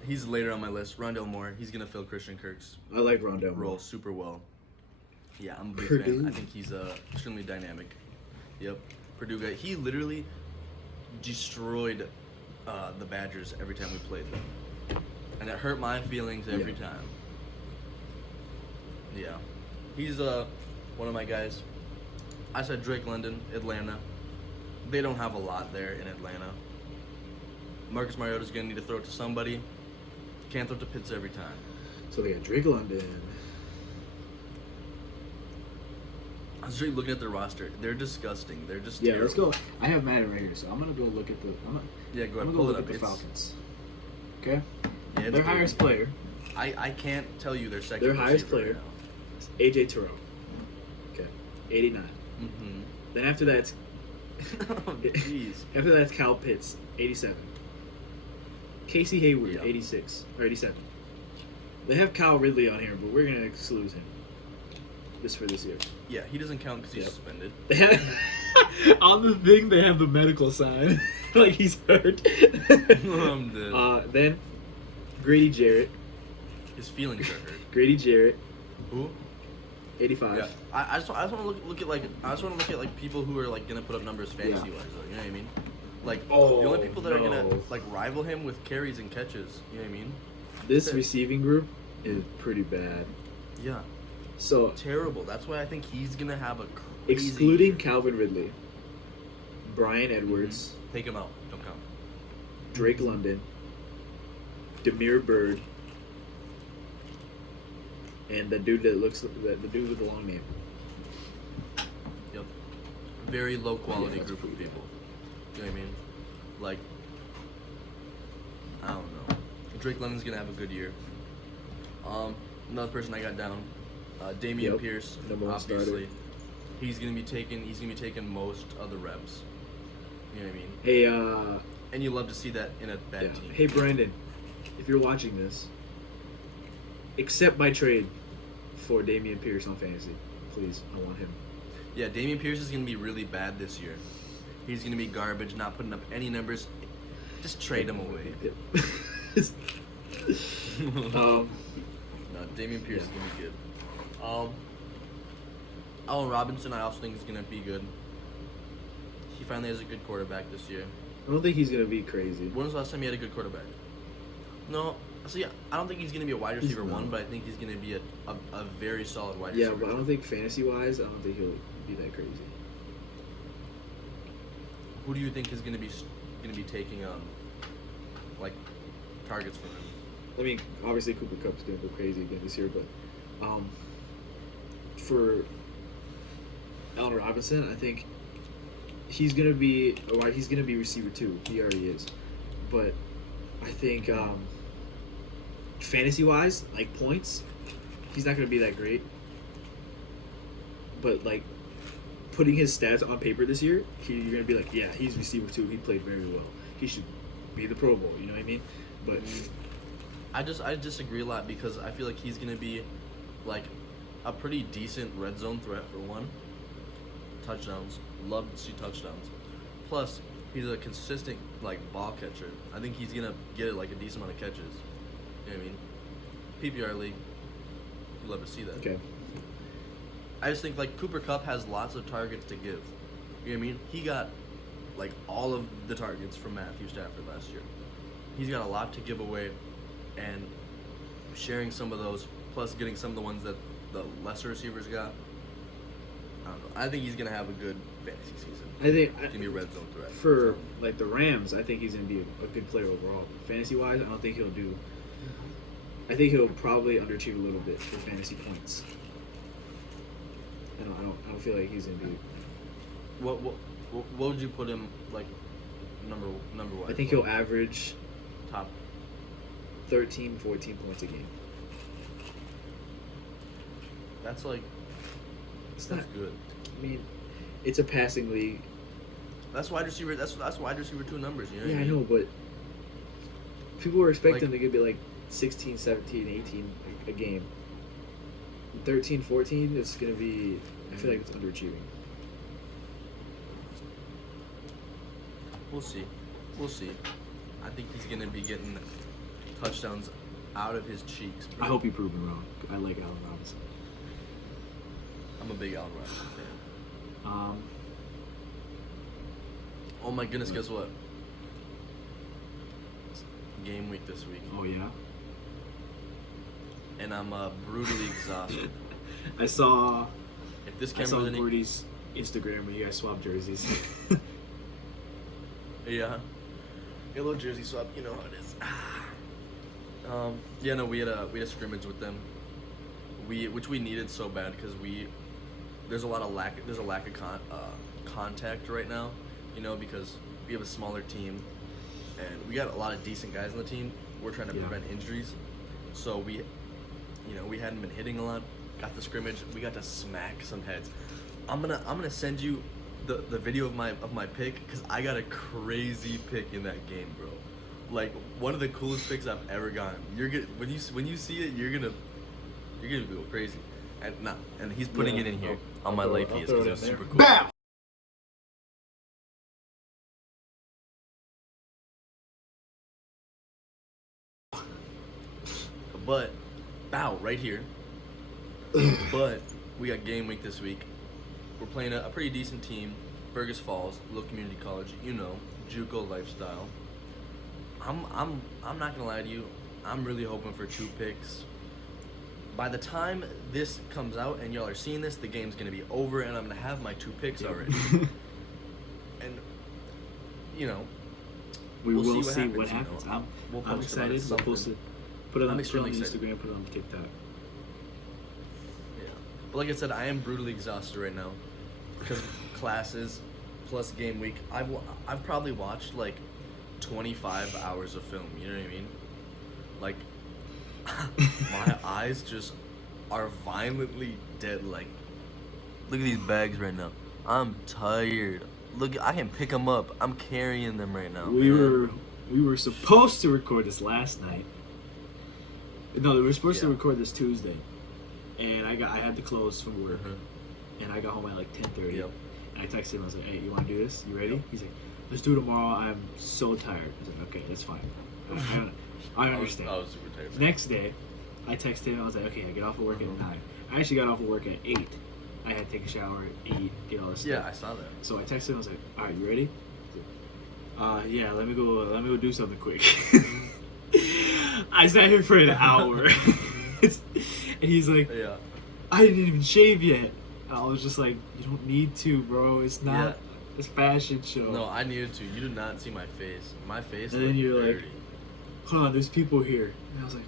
he's later on my list. Rondale Moore. He's gonna fill Christian Kirk's I like Rondell role super well. Yeah, I'm a big Purdue. fan. I think he's extremely dynamic. Yep, Purdue guy. He literally destroyed the Badgers every time we played them, and it hurt my feelings every time. Yeah, he's one of my guys. I said Drake London, Atlanta. They don't have a lot there in Atlanta. Marcus Mariota's gonna need to throw it to somebody. Can't throw it to Pitts every time. So they got Drake London. I was really looking at their roster. They're disgusting. They're just Yeah, terrible. let's go. I have Madden right here, so I'm gonna go look at the. Yeah, go I'm ahead. gonna Pull go it look up. at the It's- Falcons. Okay. Yeah, it's Their good. highest player, I can't tell you their second. Their highest receiver player. right is AJ Terrell. Okay. 89. now. Mm-hmm. Then after that, Oh, jeez. after that's Kyle Pitts, 87. Casey Hayward, Yeah. 86 or 87. They have Kyle Ridley on here, but we're gonna exclude him. Just for this year. Yeah, he doesn't count because he's Yep. suspended. They have, on the thing, they have the medical sign, like he's hurt. I'm dead. Then Grady Jarrett. His feelings are hurt. Grady Jarrett. Who? 85. Yeah, I just want to look at like people who are like gonna put up numbers fantasy wise. Though, you know what I mean? Like the only people that are gonna like rival him with carries and catches. You know what I mean? This receiving group is pretty bad. Yeah. So Terrible. That's why I think he's gonna have a crazy excluding year. Calvin Ridley, Bryan Edwards, Take him out. Don't count. Drake London, Demir Bird, and the dude that looks the dude with the long name. Yep. Very low quality that's group of pretty people. You know what I mean? Like, I don't know. Drake London's gonna have a good year. Another person I got down, Dameon Yep. Pierce. Number one Obviously, starter. he's gonna be taking most of the reps. You know what I mean? Hey, And you love to see that in a bad yeah. team. Hey Brandon, if you're watching this, accept my trade for Dameon Pierce on fantasy, please. I want him. Yeah, Dameon Pierce is gonna be really bad this year. He's gonna be garbage, not putting up any numbers. Just trade him away. um, No, Dameon Pierce is gonna be good. Allen Robinson, I also think is gonna be good. He finally has a good quarterback this year. I don't think he's gonna be crazy. When was the last time he had a good quarterback? No, see, I don't think he's gonna be a wide receiver one, but I think he's gonna be a very solid wide Yeah, receiver. but I don't think fantasy wise, I don't think he'll be that crazy. Who do you think is gonna be taking like targets from him? I mean, obviously Cooper Kupp's gonna go crazy again this year, but for Allen Robinson, I think he's gonna be receiver 2. He already is, but I think fantasy wise, like points, he's not gonna be that great. But like putting his stats on paper this year, you're gonna be like, yeah, he's receiver 2. He played very well. He should be the Pro Bowl. You know what I mean? But I disagree a lot because I feel like he's gonna be like a pretty decent red zone threat for one. Touchdowns, love to see touchdowns. Plus, he's a consistent like ball catcher. I think he's gonna get like a decent amount of catches. You know what I mean? PPR league, you love to see that. okay, I just think like Cooper Kupp has lots of targets to give. You know what I mean? He got like all of the targets from Matthew Stafford last year. He's got a lot to give away, and sharing some of those, plus getting some of the ones that the lesser receivers got. I don't know. I think he's gonna have a good fantasy season. I think He's gonna be a red zone threat. for like the Rams, I think he's gonna be a good player overall. Fantasy wise, I don't think he'll do. I think he'll probably underachieve a little bit for fantasy points. I don't feel like he's gonna be. What would you put him like number one? I think he'll average top. 13, 14 points a game. That's like It's that's not. good. I mean, it's a passing league. That's wide receiver. That's wide receiver 2 numbers. You know. Yeah, what I I mean? know, but people were expecting Like- to be like 16, 17, 18 a game. 13, 14, it's going to be, I feel like it's underachieving. We'll see. We'll see. I think he's gonna be getting touchdowns out of his cheeks. Bro. I hope you prove me wrong. I like Allen Robinson. I'm a big Allen Rodgers fan. Oh my goodness! Guess what? Game week this week, Oh, yeah? and I'm brutally exhausted. I saw If this I saw camera was any, Gordy's Instagram when you guys swapped jerseys. yeah, a little jersey swap. You know how it is. Yeah, no, we had a scrimmage with them. Which we needed so bad because there's a lack of contact right now, you know, because we have a smaller team and we got a lot of decent guys on the team. We're trying to prevent injuries, so we hadn't been hitting a lot. Got the scrimmage, we got to smack some heads. I'm gonna send you the video of my pick because I got a crazy pick in that game, bro. Like one of the coolest picks I've ever gotten. You're gonna when you see it, you're gonna go crazy. And he's putting it in here on my late fees because it was super cool. Bam! But bow right here. But we got game week this week. We're playing a pretty decent team, Fergus Falls, little community college. You know, JUCO lifestyle. I'm not gonna lie to you. I'm really hoping for 2 picks. By the time this comes out and y'all are seeing this, the game's gonna be over, and I'm gonna have my 2 picks already. And you know, we will we'll see what happens. You know. I'm excited. We'll post it. Put it on Instagram. Put it on TikTok. Yeah, but like I said, I am brutally exhausted right now because classes plus game week. I've probably watched like 25 hours of film. You know what I mean? Like my eyes just are violently dead. Like, look at these bags right now. I'm tired. Look, I can pick them up. I'm carrying them right now. We were supposed to record this last night. No, we were supposed to record this Tuesday, and I had to close from work, and I got home at like 10:30. Yep. And I texted him. I was like, "Hey, you want to do this? You ready?" He's like, "Let's do it tomorrow. I'm so tired." I was like, "Okay, that's fine. I understand." I was super tired. Next day, I texted him. I was like, "Okay, I get off of work at 9. I actually got off of work at 8. I had to take a shower, eat, get all this stuff. Yeah, I saw that. So I texted him. I was like, "All right, you ready?" Yeah, let me go do something quick. I sat here for an hour. And he's like, Yeah. I didn't even shave yet. And I was just like, you don't need to, bro. It's not this fashion show. No, I needed to. You did not see my face. My face And then looked you're dirty. like, hold on, there's people here. And I was like,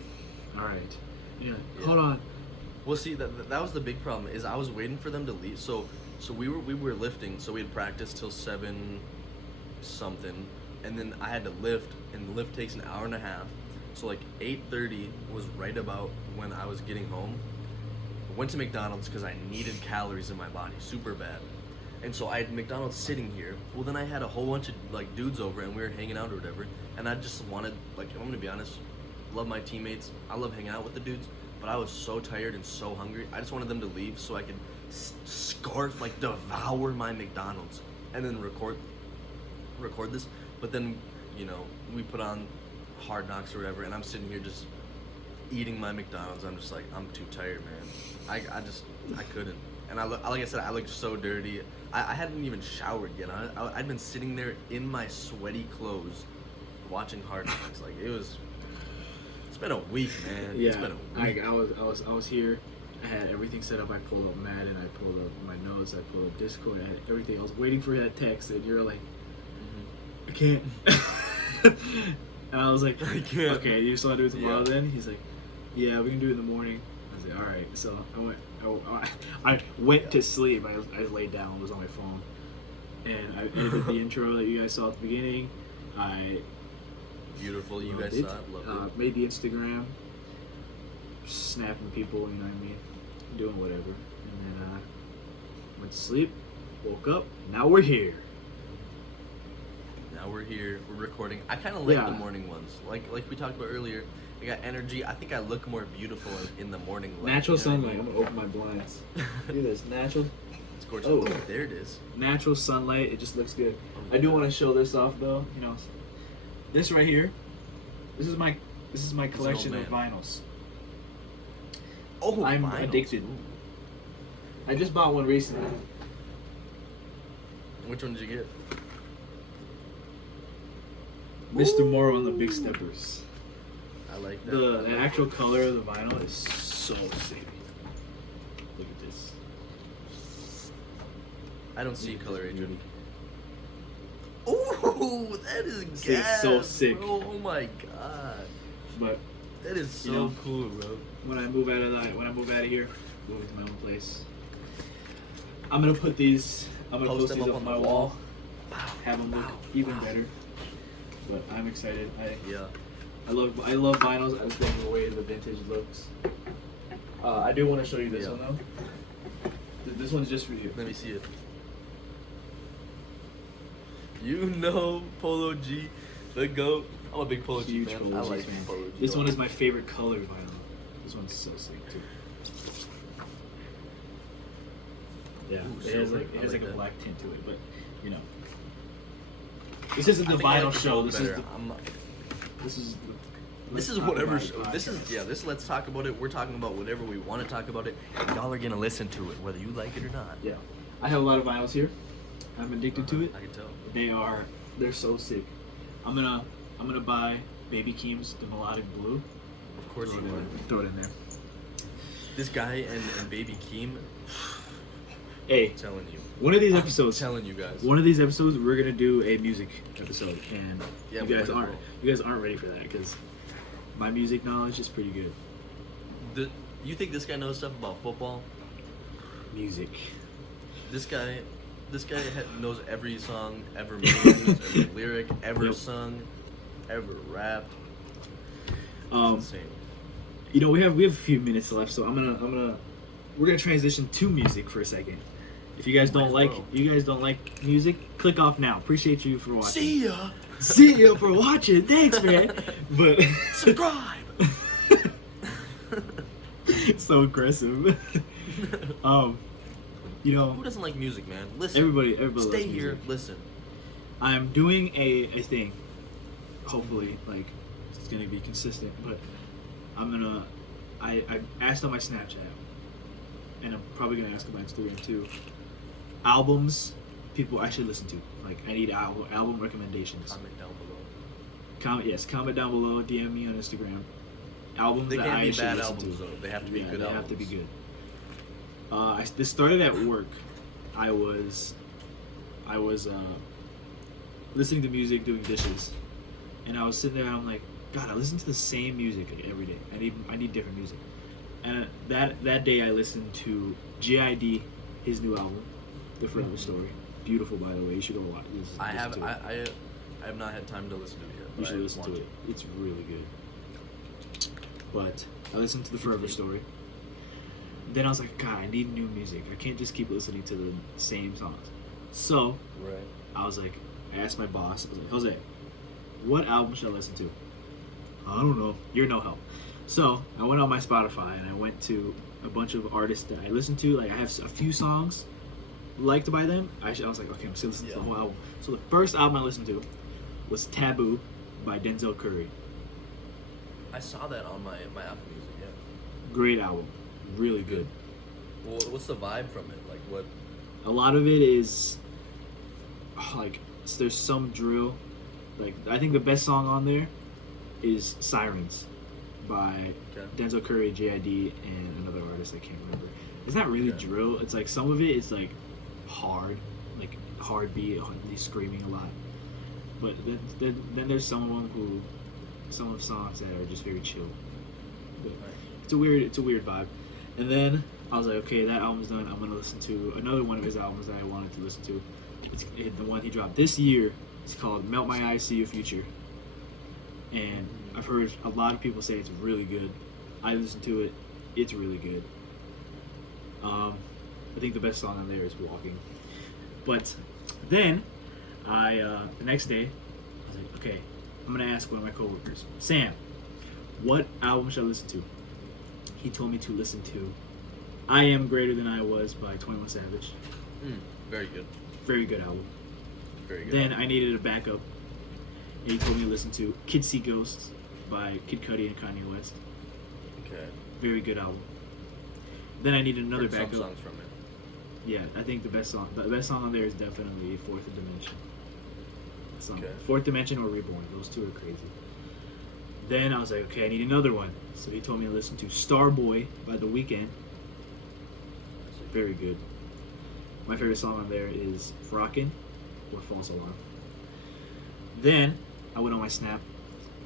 all right. Yeah, hold on. Well, see, that was the big problem, is I was waiting for them to leave. So we were lifting, so we had practice till 7 something, and then I had to lift, and the lift takes an hour and a half. So like 8:30 was right about when I was getting home. I went to McDonald's because I needed calories in my body super bad. And so I had McDonald's sitting here. Well, then I had a whole bunch of like dudes over, and we were hanging out or whatever. And I just wanted, like, I'm gonna be honest, love my teammates. I love hanging out with the dudes, but I was so tired and so hungry. I just wanted them to leave so I could scarf, like, devour my McDonald's and then record this. But then, you know, we put on Hard Knocks or whatever, and I'm sitting here just eating my McDonald's. I'm just like, I'm too tired, man. I couldn't. And like I said, I looked so dirty. I hadn't even showered yet. I'd been sitting there in my sweaty clothes watching Hard Knocks. Like, it's been a week, man. Yeah, It's been a week. I was here. I had everything set up. I pulled up Madden. I pulled up my notes. I pulled up Discord. I had everything. I was waiting for that text, and you're like, I can't. And I was like, I can't. Okay, you just want to do it tomorrow Yeah. then? He's like, yeah, we can do it in the morning. I was like, all right. So I went to sleep. I laid down, was on my phone, and I edited the intro that you guys saw at the beginning. I Beautiful. You loved guys it. saw it. Loved it. Made the Instagram, snapping people, you know what I mean, doing whatever, and then went to sleep, woke up. Now we're here. Now we're here. We're recording. I kind of like Yeah. the morning ones. Like we talked about earlier. I got energy. I think I look more beautiful in the morning light. Natural you know what I sunlight. mean? I'm gonna open my blinds. Do this. Natural. It's gorgeous. Oh. Oh, there it is. Natural sunlight. It just looks good. I do want to show this off though. You know, this right here. This is my collection of vinyls. Oh, I'm vinyls. addicted. Ooh. I just bought one recently. Which one did you get? Mr. Morrow and the Big Steppers. I like that. The actual color of the vinyl is so sick. Look at this. I don't see color, Adrian. Ooh, that is Sick, gas, so sick. bro. Oh my god, But that is so You know, cool, bro. when I move out of here, go to my own place. I'm gonna put these. I'm gonna post them these up up on on my the wall. wall. Have them look even better. But I'm excited. Yeah. I love vinyls. I was thinking away the vintage looks. I do want to show you this Yeah. one though. This one's just for you. Let me see it. You know, Polo G, the GOAT. I'm a big Polo G Huge fan. Polo I G like fan. Polo G. This one is my favorite color vinyl. This one's so sick too. Yeah, Ooh, it has silver. like I like a that. black tint to it, but you know, this isn't I the think I vinyl like the show. gold This better. is I'm this is This is Let's whatever. Talk About It This is This. Let's talk about it. We're talking about whatever we want to talk about it, and y'all are gonna listen to it, whether you like it or not. Yeah. I have a lot of vinyls here. I'm addicted to it. I can tell. They're so sick. I'm gonna buy Baby Keem's The Melodic Blue. Of course you would. Throw it in there. This guy and Baby Keem. Hey, I'm telling you. one of these I'm episodes. telling you guys. One of these episodes, we're gonna do a music episode, and Yeah, you guys we aren't. will. You guys aren't ready for that because my music knowledge is pretty good. You think this guy knows stuff about football? Music. This guy knows every song ever made, every lyric ever Yep. sung, ever rapped. It's Um, insane. You know, we have a few minutes left, so we're gonna transition to music for a second. If you guys Might as don't like music, click off now. Appreciate you for watching. See ya. See you for watching. Thanks, man. But Subscribe. so aggressive. You know, Who doesn't like music, man? Listen. everybody Stay loves here. music. Listen. I'm doing a thing. Hopefully, like it's gonna be consistent. But I asked on my Snapchat, and I'm probably gonna ask on my Instagram too. Albums people I should listen to. Like I need album recommendations. Comment down below. Comment down below. DM me on Instagram. Albums They that can't I be should bad listen albums to. though. They have to be good they albums. have to be good. This started at work. I was listening to music, doing dishes, and I was sitting there and I'm like, God, I listen to the same music like, every day. I need different music. And that day I listened to GID, his new album, The Forever Story. Beautiful, by the way. You should go watch. I listen to it. have not had time to listen to it yet. You but should I listen to want it. It's really good. But I listened to The Forever Story. Then I was like, God, I need new music. I can't just keep listening to the same songs. So Right. I was like, I asked my boss, I was like, Jose, what album should I listen to? I don't know. You're no help. So I went on my Spotify and I went to a bunch of artists that I listened to. Like I have a few songs liked by them. I was like, okay, I'm just gonna listen to the whole album. So the first album I listened to was Taboo by Denzel Curry. I saw that on my Apple Music. Yeah. Great album. Really good. Well, what's the vibe from it? Like what? A lot of it is like there's some drill. Like I think the best song on there is Sirens by Denzel Curry, JID, and another artist I can't remember. It's not really drill. It's like some of it is like hard beat, he's screaming a lot. But then there's some of songs that are just very chill. But it's a weird vibe. And then I was like, okay, that album's done. I'm gonna listen to another one of his albums that I wanted to listen to. It's the one he dropped this year. It's called Melt My Eyes, See Your Future. And I've heard a lot of people say it's really good. I listened to it. It's really good. I think the best song on there is Walking. But then the next day, I was like, okay, I'm gonna ask one of my coworkers, Sam, what album should I listen to? He told me to listen to I Am Greater Than I Was by 21 Savage. Very good. Very good album. Very good. Then I needed a backup. And he told me to listen to Kids See Ghosts by Kid Cudi and Kanye West. Okay. Very good album. Then I needed another Heard some backup. songs from it. Yeah, I think the best song on there is definitely Fourth Dimension. Okay. Fourth Dimension or Reborn. Those two are crazy. Then I was like, okay, I need another one. So he told me to listen to Starboy by The Weeknd. Very good. My favorite song on there is Rockin' or False Alarm. Then I went on my Snap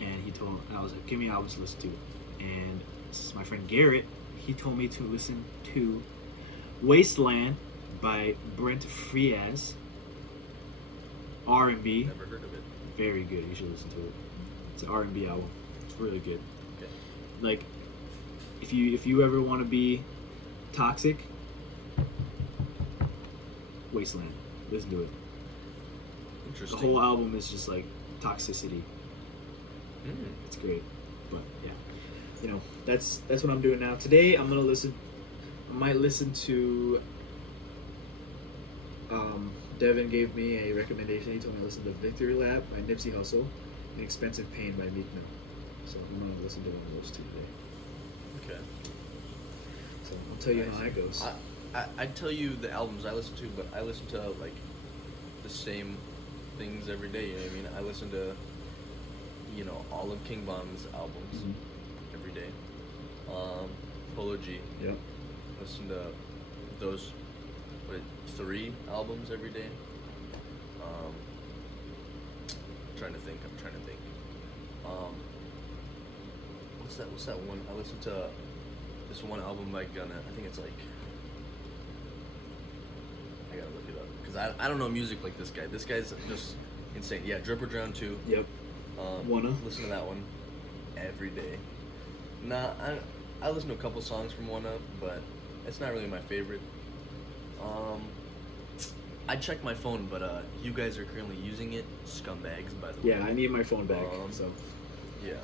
and I was like, give me albums to listen to. And this is my friend Garrett. He told me to listen to Wasteland by Brent Frias. R&B. Never heard of it. Very good. You should listen to it. It's an R&B album. It's really good. Okay. Like, if you ever want to be toxic, Wasteland. Listen to it. The Interesting. whole album is just like toxicity. It's great. But yeah, that's what I'm doing now. Today I might listen to. Devin gave me a recommendation. He told me to listen to Victory Lap by Nipsey Hussle and Expensive Pain by Meek Mill. So I'm gonna listen to one of those two today. Okay. So I'll tell you Nice. how that goes. I'd tell you the albums I listen to, but I listen to like the same things every day. You know what I mean? I listen to, you know, all of King Von's albums Mhm. every day. Polo G. Yep. Listen to those 3 albums every day. I'm trying to think. What's that one? I listened to this one album by Gunna. I think it's like, I gotta look it up because I don't know music like this guy. This guy's just insane. Yeah, Drip or Drown 2. Yep. Wanna? Listen to that one every day. Nah, I listen to a couple songs from One Up, but it's not really my favorite. I checked my phone, but you guys are currently using it. Scumbags, by the way. Yeah, I need my phone back. So Yeah.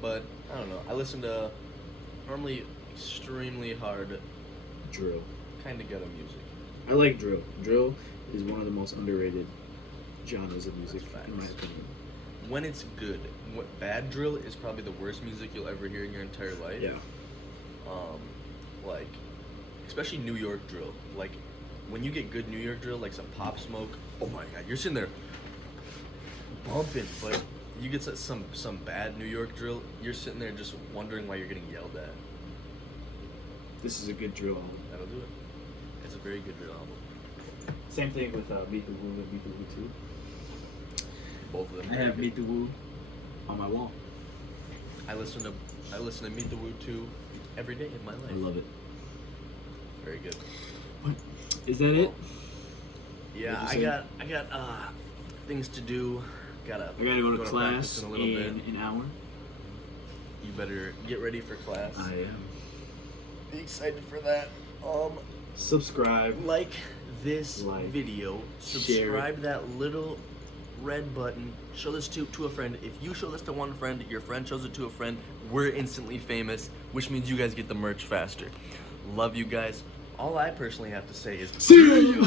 But I don't know. I listen to normally extremely hard, drill. kind of ghetto music. I like drill. Drill is one of the most underrated genres of music, That's in my facts. opinion. When it's good, bad drill is probably the worst music you'll ever hear in your entire life. Yeah. Like, especially New York drill. Like, when you get good New York drill, like some Pop Smoke, oh my god, you're sitting there bumping, but you get some bad New York drill, you're sitting there just wondering why you're getting yelled at. This is a good drill album. That'll do it. It's a very good drill album. Same thing with Meet the Woo and Meet the Woo 2. Both of them. I very have good. Meet the Woo on my wall. I listen to Meet the Woo 2 every day in my life. I love it. Very good. What? Is that it? Yeah, What'd you say? I got things to do. I gotta go to practice class in a little bit. an hour. You better get ready for class. I am. Be excited for that. Subscribe. Like this Like, video. share Subscribe that little red button. Show this to a friend. If you show this to one friend, your friend shows it to a friend, we're instantly famous, which means you guys get the merch faster. Love you guys. All I personally have to say is See you.